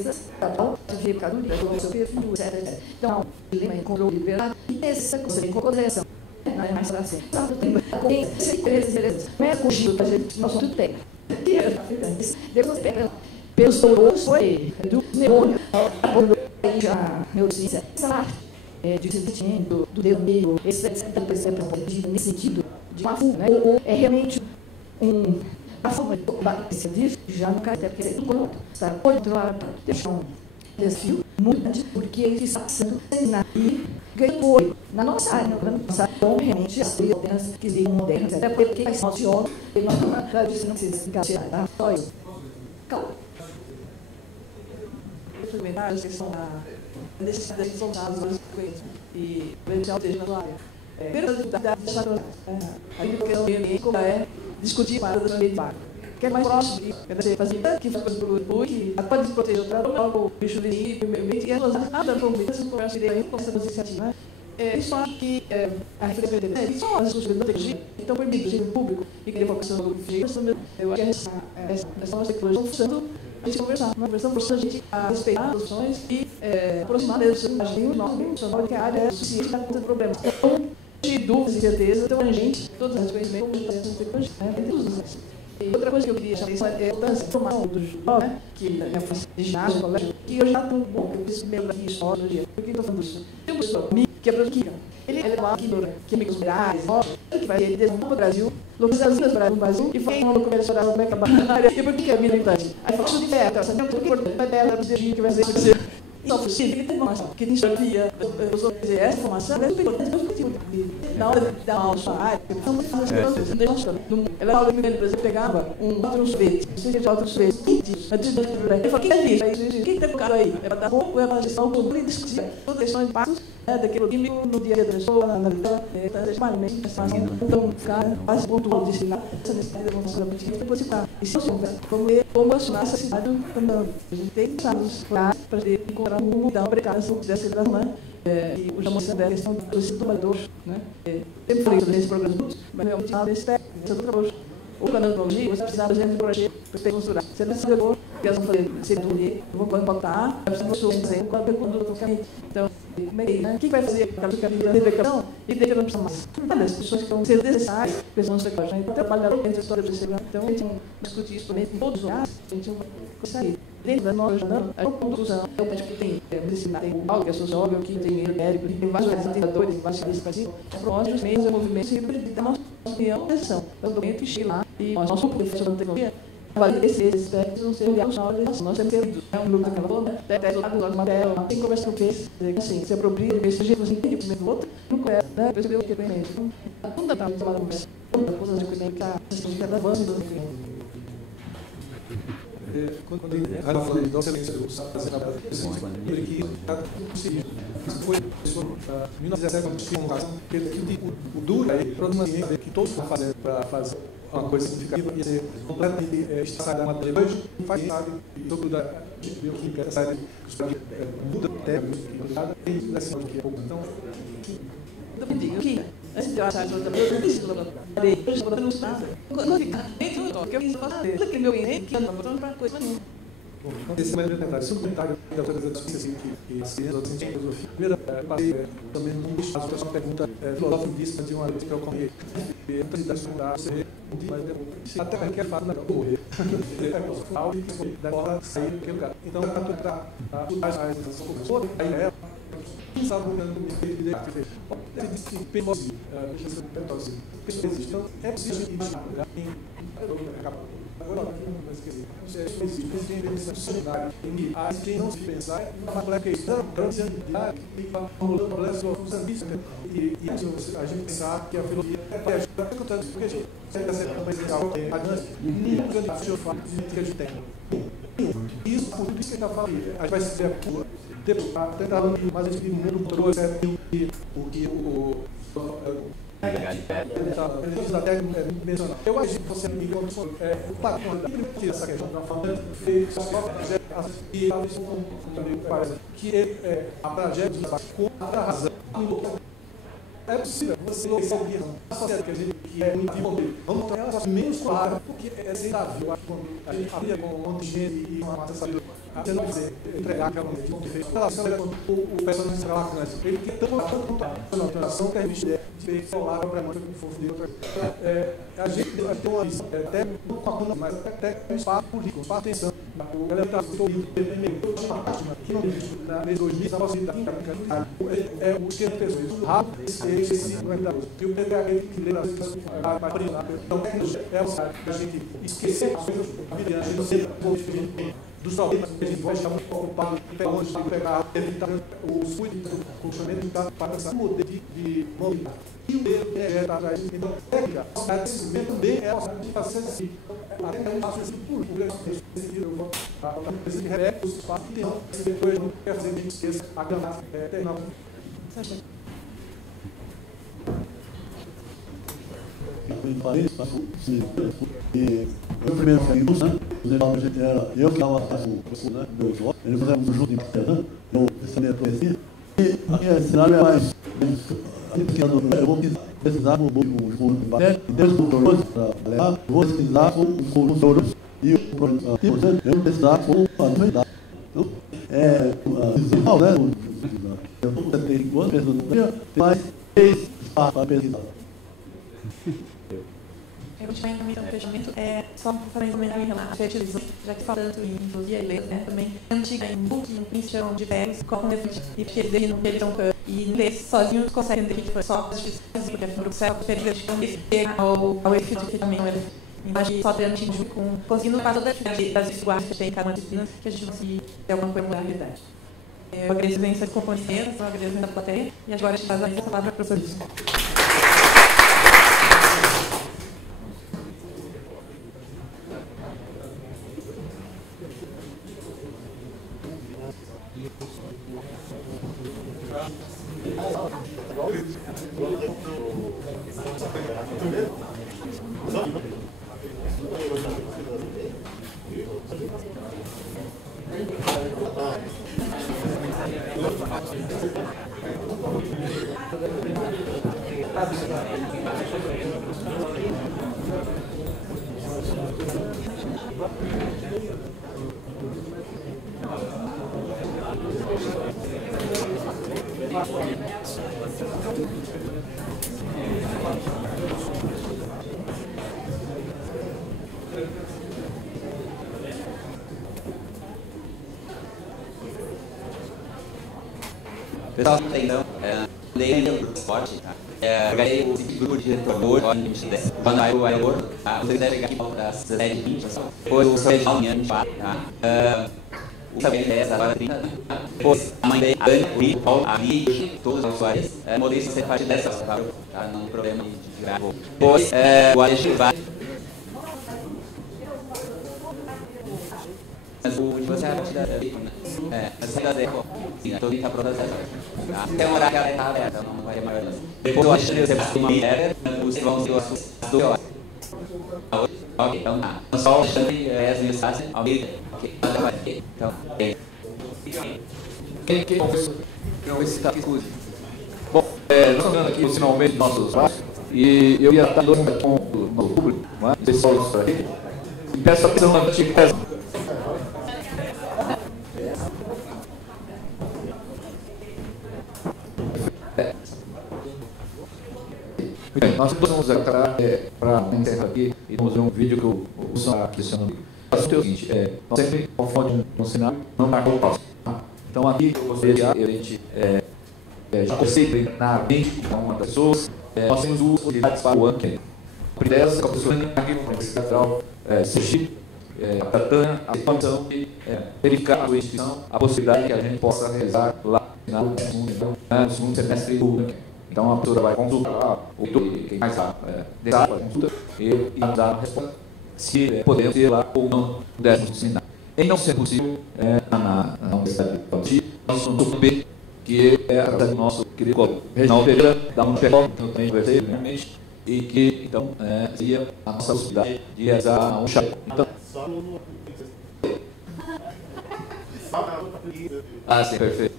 certificado livre, seu perfil, etc. Então, o dilema é controle e liberdade, e essa coisa de concorrelação. Não é mais fácil. Tem beleza. Não é cogido para gente, nós somos tudo técnico. Depois pega pelos douros, foi do neurônio, a neurociência, essa arte de sentimento, do dedo meio, esse nesse sentido de uma fuga, ou é realmente a forma de bater disso, já não cai, até porque ele não está pode deixar um desafio muito grande, porque ele está sendo e ganhou apoio na nossa área, no nossa bom realmente as alternas que ligam modernas, até porque faz mal de óleo, ele não precisa explicar, tá? Só eu. Calma. Experimentar a questão da necessidade de soltar as coisas e presencial seja na sua área. Primeiro, a dificuldade de estar a questão como é discutir para o meio de barco. Que é mais próximo de você fazer que faz coisas do que pode se proteger do trabalho, o bicho de meio e as coisas nada como isso, conversa de aí, com essa iniciativa. Isso acho que a referência dele só as discussões da tecnologia estão permitidas no público e que depois do eu acho que essa nossa tecnologia está funcionando a gente conversar, uma conversa forçando a gente a respeitar as opções e aproximar deles do nosso profissional de que a área é suficiente para ter problemas. Então, de dúvidas e certeza, então a gente, todos os conhecimentos, como essa tecnologia, e outra coisa que eu queria chamar é a formação do jovem, que é o ginásio, colégio, que hoje está tão bom, que eu fiz primeiro aqui história no dia. Por que eu estou falando isso? Tem um professor que é produtivo. Ele é uma químicos minerais, que vai ele desenvolver o Brasil, localizações do Brasil, e foi um documento sobre a Beca Banária. E por que é militante? Aí fala sobre terra, sabe? É muito importante, vai terra, que vai ser. Só possível, tem informação, que tem história, essa informação é super importante. Na hora de dar aula na sua área, são muito fáceis, não deixa mostrando. Ela aula de por exemplo, pegava um sorvete, não sei se é outro sorvete, ele falou, quem é isso? Quem está colocado aí? É para dar pouco, é para gestão, tudo e discutir toda a questão de passos daquele químico no dia a dia da pessoa, na vida, então, cara, faz ponto de ensinar essa necessidade da evolução da política, depois citar. E se você como acionar essa cidade, a gente tem que saber para encontrar um mudar o precário dessa situação, né? E o já mostrando a questão dos tomadores, né? Sempre falei sobre esse programa, mas realmente nada desse técnico, esse outro trabalho. Ou com a nanotecnologia, você precisa, por exemplo, de um projeto para construir. Você precisa ver que elas vão fazer CDE, vão botar, vai precisar de um qual é o conduto. Então, o que vai fazer a detecção e detecção mais? Das pessoas que vão ser necessárias, pessoas que vão trabalhar dentro da história da segurança. Então, a gente discute isso também em todos os lugares, a gente vai conseguir. Dentro da nossa jornada, a condução é o médico que tem medicina, tem o Paulo, que é sociólogo, que tem médico, que tem vários orientadores, vários especialistas, promove os meios, o movimento e da nossa opinião, atenção. Então, o documento chega lá e nós somos professores de tecnologia, esses aspectos não serem ligados na hora de nós temos que ter um grupo que acabou, né? Até do lado do material, tem conversa com o peixe, assim, se apropria, o peixe você entende o primeiro do outro, não conhece, né? Percebeu o que é conhecimento. Então, quando está falando com coisas de conhecimento, a questão de cada bando do conhecimento. Quando ele falou de excelência do fazer a que isso foi em 1917, quando tinha uma convocação, o duro é para uma ciência que todos estão fazendo para fazer uma coisa significativa e ser completamente estressada uma coisa hoje, faz sabe, sobre da bioquímica, essa área muda até tem essa que é pouco. Então, eu digo que antes de eu achar que eu não preciso laboratório, eu estou dando nada. Quando ficar dentro do toque, eu preciso fazer. Aquele meu cliente que anda botando para coisa nenhuma. Bom, então, esse é mais comentário. Sobre o comentário da autoridade da ciência, que as ciências, outras ciências, filosofia. Primeiro, passei também num dos casos, a pessoa pergunta, filósofo disse, de uma vez para eu correr. E a autoridade da você mas até qualquer fato não correr. Da hora sair daquele lugar. Então, para tu estar a ideia, quem sabe o que ele disse que pensou então, é possível ir agora, quem não se pensar, e a gente pensar que a filosofia é ajudar, porque a gente que a gente tem. Isso, por isso que ele está falando, a gente vai ser a pura. Tentar mais a gente vive um mundo controle, o que até mencionar. Eu acho que você me conta o patrão da essa questão da falando e como parece que a tragédia com a razão. É possível você ouvir a sociedade que é muito importante. Vamos tornar ela menos clara, porque é aceitável. Eu acho que a gente abria com um monte de gente e uma massa sabe você não dizer, entregar aquela coisa que fez. O personagem está lá, ele tem tanto na alteração que a gente deve ter falar para muito que for de outra. A gente tem uma visão, até com a conta, mas até com espaço político, espaço de atenção. O galera está todo eu tinha uma página que não existe na mês 2000, na possibilidade é o esquema de pessoas. Rápido, esse e o PPH que lê as coisas para brilhar. Então, é a gente esquecer as coisas, a vida, a gente não ser dos problemas que a gente vai estar muito ocupado, pegar, evitar os cuidados, o chamamento para essa modelo de mobilidade. E o meio que é atrás. Então, técnica, a desenvolvimento também é a de fazer assim. Até um passo assim, por nesse sentido, eu vou falar que repete os passos e tem depois não quer fazer nem esqueça a gramática, terminar. Eu primeiro fui né? A gente era, eu que estava né? Ele fazia um junto de Amsterdã, eu ensinei a conhecer. E aqui esse cenário é mais. Eu vou pesquisar um conjunto de papel, e Deus doutorou para levar, vou pesquisar com um conjunto e o problema, eu vou pesquisar com a novidade. Então, visual, né? Eu estou com 75 anos, pesquisando, mas 3 espaços para pesquisar. Eu tinha então fechamento, só para fazer um comentário em relação à fertilização, já que fala tanto em filosofia e letras, né, também antiga em book, em pinchão de verbos, como e porque eles não queriam e inglês sozinho conseguem entender que foi só porque a produção chega ao efeito de fechamento. Então, a gente só tendo junto com conseguindo passar das desigualdades que tem em cada uma disciplina, que a gente conseguir ter alguma coisa da realidade. Eu agradeço a presença de companheiros, eu agradeço a plateia, e agora a gente faz a palavra para o professor. Pessoal, então, dei o esporte, tá? Ganhei o grupo de diretor, quando aí o aeroporto, tá? Você quiser chegar aqui às 7h20, depois o seu regional amanhã, tá? O também 10, agora 30, depois a mãe dele, a Ana, o Rico, o Paulo, a Li, todos os usuários, Maurício ser parte dessa, tá? Não tem problema de gravo. Depois, o Alexandre vai. Mas o de você é a partir da Deco, né? Mas sai da Deco. Sim, a torre está pronta tá? Até uma hora que ela está aberta, não vai maior das. Depois o Alexandre você vai uma ideia, vocês vão ser as do horas. Ok, então tá. Então só o Alexandre e as mensagens ao meio. Ok, então. Quem não está exclusivo. Bom, nós estamos vendo aqui finalmente nossos passos e eu ia estar dando um ponto no público, não é? Pessoal, isso aqui. E peço atenção na antiga. Bem, nós vamos entrar para encerrar aqui e vamos ver um vídeo que o Sam está questionando. O assunto é o seguinte, nós sempre confundimos um cenário, não marcou o passo. Tá? Então aqui eu gostaria que a gente já consiga treinar bem com uma das pessoas, nós temos duas possibilidades para o ano que vem. A primeira é com a pessoa aqui na Universidade Federal Sergipe, a Tatana, a condição de verificar a sua instituição, a possibilidade de que a gente possa realizar lá no segundo semestre do ano que vem. Então a professora vai consultar lá, quem mais desejar a consulta e dar a resposta se podemos ir lá ou não no 10º seminário. Em não ser possível, na Universidade de Paulo, nós somos o B, que é a do nosso querido colega Reginaldo Pereira, da Unipecol, que eu também conversei primeiramente, e que então seria a nossa possibilidade de realizar um chá. Então, sim, perfeito.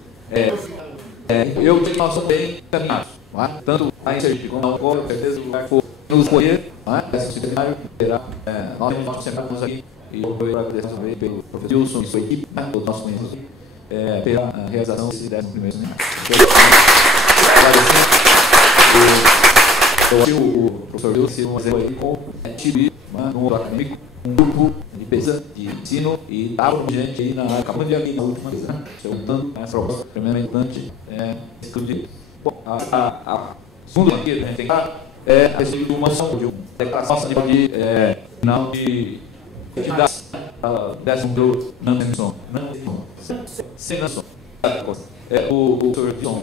Eu digo que nós somos bem encaminhados. Tanto a Sergipe como na UFOL, com certeza o lugar que for nos escolher, esse seminário terá. Nós temos nossos seminários aqui, e eu vou agradecer também pelo professor Wilson e sua equipe, todos nós conhecemos aqui, pela realização desse 11º seminário. O professor Wilson fazendo aí com o TIBI, um mundo acadêmico, um grupo de pesquisa, de ensino, e estava com gente aí acabando de vir na última vez, perguntando essa proposta extremamente importante, estudo de direito. Bom, a segunda aqui que a gente tem que dar é a respeito de uma ação de declaração de final de atividade décimo não sem noção. O professor Wilson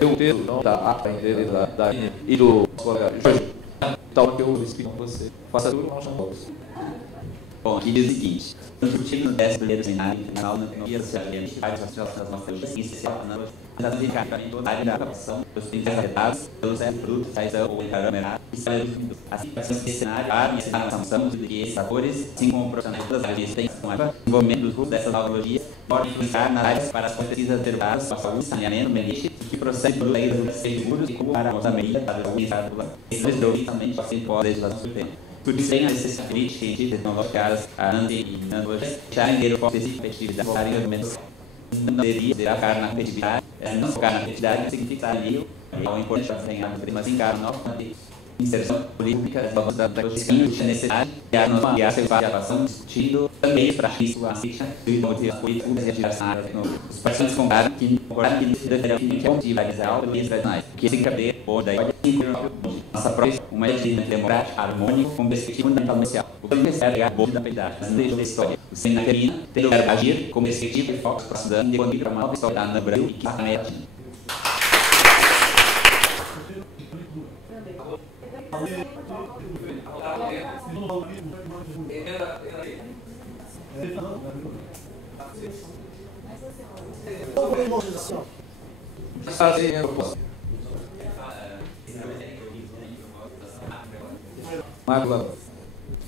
deu o texto da ata dele e do colega Jorge, tal que eu explico com você. Faça tudo, nós chamamos. Bom, aqui diz o seguinte: discutindo no 10º seminário final na economia social e ambientais das nossas leis, mas especificamente toda a área da captação dos bens afetados pelos produtos, traição ou encaramenado, e saída dos minutos. Assim, esse cenário, a menção de que esses atores, assim como profissionais das áreas de extensão, desenvolvimento dos grupos dessas tecnologias, podem influenciar nas áreas para as pesquisas derivadas para a saúde, saneamento, meio ambiente, que processam por leis dos seguros e como para a nossa medida para a população. Esses dois também podem ser legislação do tempo. Por isso, tem a necessidade crítica, científica, tecnológica, a ANDE e nanotecnologia, já em ter o foco específico competitividade, focar em argumentos não deveria focar na competitividade, não focar na competitividade significa ali o importante é ganhar, mas encara novamente inserção política da tecnologia necessária e a nossa atuação discutindo também para isso a ficha e motivos políticos e atividades na área tecnológica. Os participantes concordaram que deverão motivalizar autonomias tradicionais, que se caber ou daí nossa própria uma agenda democrática, harmônica, com perspectiva fundamentalmente social. O que necessário é a boa da verdade, mas não deixa da história. O seminário termina tendo que agir com perspectiva e foco para estudando e contribuir para uma nova história no Brasil e que está na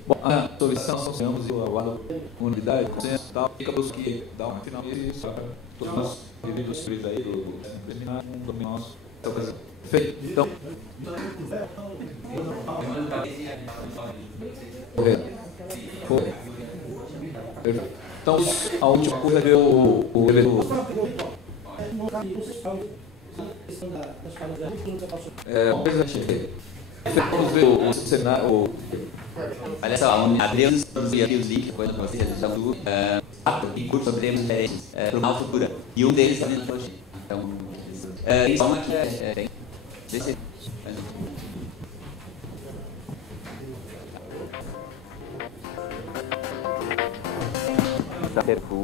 Bom, a solução são chegamos e aguardo unidade, consenso e tal, e acabou que dá uma final e todos nós vivemos os aí do seminário, um domínio nosso. Perfeito. Então, correto. Perfeito. Então, a última coisa é o vereador. Vamos ver o cenário. Olha só, abrimos produzir aqui os links depois para vocês, já do e cursos sobre temas diferentes para uma futura. E um deles também na tecnologia. Então, só uma que tem. Deixa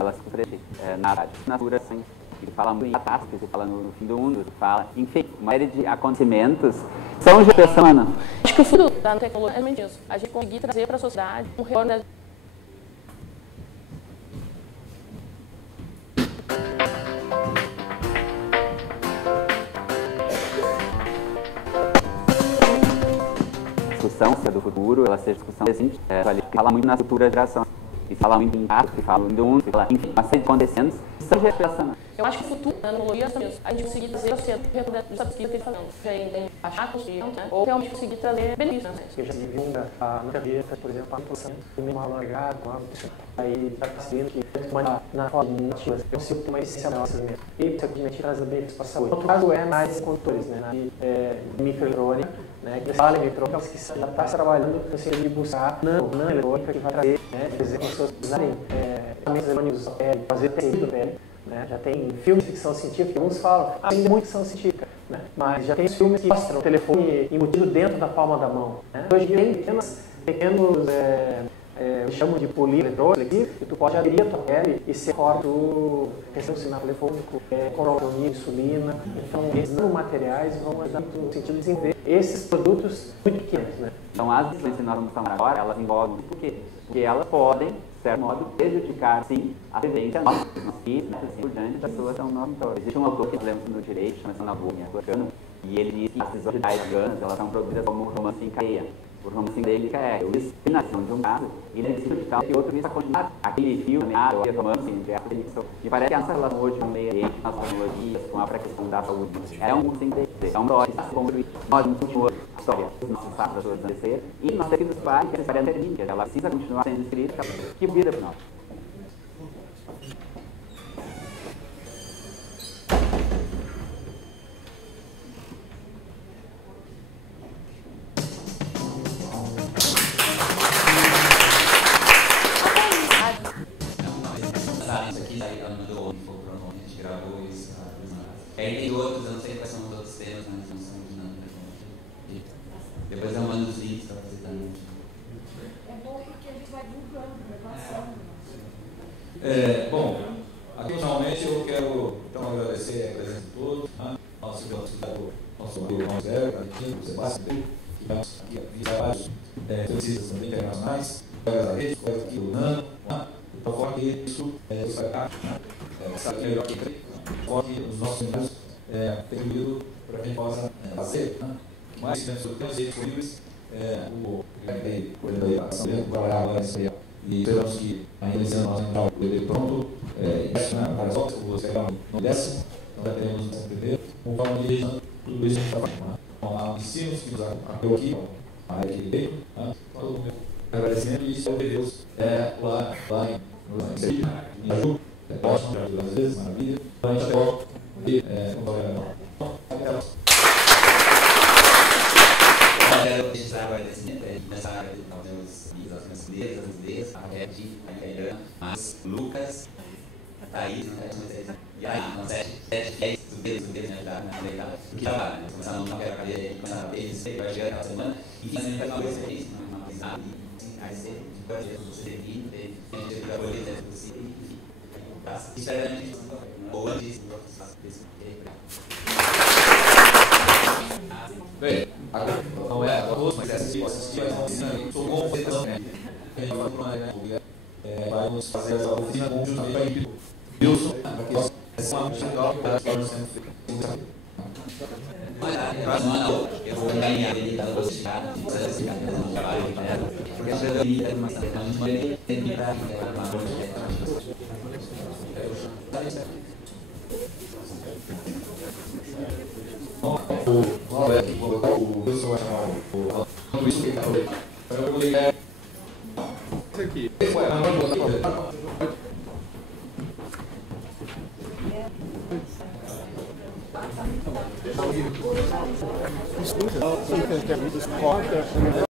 elas na assinatura, assim, que fala muito em catástrofe, que fala no fim do mundo, que fala, enfim, uma série de acontecimentos são de semana. Acho que o futuro da tecnologia é realmente isso. A gente conseguir trazer para a sociedade um retorno discussão do futuro, ela seja discussão recente, que fala muito nas futuras gerações. Que fala muito em arte, que fala muito do mundo, que fala, enfim, uma série de acontecimentos que são geracionais. Eu acho que o futuro da tecnologia é isso. A gente conseguir trazer o centro dessa pesquisa que ele está fazendo. Tem achar construção, né? Ou realmente conseguir trazer benefícios. Né? Eu já vi na gaveta, por exemplo, a impulsão do meio alargado, aí está percebendo que na forma nativa eu consigo ter uma essência nossa mesmo. E isso simplesmente traz benefícios para a saúde. Outro caso é mais condutores, né? De microeletrônica, né? Que fala em eletrônica, que já está trabalhando no sentido de buscar nanoeletrônica que vai trazer, né? Por exemplo, as pessoas usarem ferramentas eletrônicas da pele, fazer tecido da pele. Né? Já tem filmes de ficção científica, alguns falam, ainda é muito ficção científica, né? Mas já tem filmes que mostram o telefone embutido dentro da palma da mão. Né? Hoje tem pequenos chamam de polir eletrônico, e tu pode aderir a tua pele e ser fora do sinal telefônico, cloroquina, insulina. Então, esses nanomateriais vão ajudar no sentido de desenvolver esses produtos muito pequenos. Né? Então, as decisões que nós vamos tomar agora, elas envolvem por quê? Porque elas podem, de certo modo, prejudicar, sim, a vivência nossa. E, assim por diante, as pessoas são nosso entorno. Existe um autor que nós lemos no direito, chama-se Nabucco, e ele diz que as decisões judaicanas, elas são produzidas como romance em cadeia. O romance dele é a explanação de um caso, e ele decide de tal que outro visa continuar aquele filme, ou romance, e parece que essa relação hoje com o meio ambiente, com as tecnologias, com a questão da saúde, é um sem é um processo que está construído. Nós não continuamos a história dos nossos fatos, das suas acontecer, e nós temos que nos pais que a história não termine, ela precisa continuar sendo escrita, que vida para nós. Aí tem outros, eu não sei quais são os outros temas, mas não são de nada. Depois eu mando os links para você também. É bom porque a gente vai divulgando, passando. Bom, aqui finalmente eu quero então agradecer a presença de todos, nosso amigo João Zé, o Sebastião, que tivemos aqui vários televisistas também internacionais, colegas da rede, colegas aqui do NANO, então fora que isso sabe melhor que fora que os nossos seminários têm pedido para que a gente possa fazer mais dentro dos temas disponíveis, o coordenador da trabalhar agora nesse aí, e esperamos que ainda esse ano nós vamos entrar o dele pronto, para só você no décimo, nós já teremos no primeiro, com forma de região, tudo isso a gente está fazendo. Então, há ensinos que nos apoiam aqui, a área que veio, todo o meu agradecimento, e isso é o Deus lá em Sergipe, em Aju, ótimo, às vezes, maravilha, então a gente eu quero registrar agradecimento e começar a agradecer aos meus amigos, aos meus líderes, às líderes, a Red, a Cairã, Mas, Lucas, a Thaís, e aí, nós 7 fiéis, os deles me ajudaram na legal, que trabalho, né? Começando não quero caber, começar a ver, isso aí, vai chegar aquela semana, enfim, mas não uma coisa é isso, não é uma aí você pode ver você aqui, a gente vai colher dentro do ciclo, enfim, espero que a gente ou antes bem, não é a todos, mas assistir, sou com oferta, né? A gente vai para vamos fazer essa oficina conjuntamente com a equipe do Wilson, para que essa uma muito legal que está sendo feita. Eu vou ganhar ele para você, no trabalho de trabalho, porque a pessoa limita uma semana, mas ele tem que para o Wilson vai chamar o Luiz que está aqui. escuta, corta.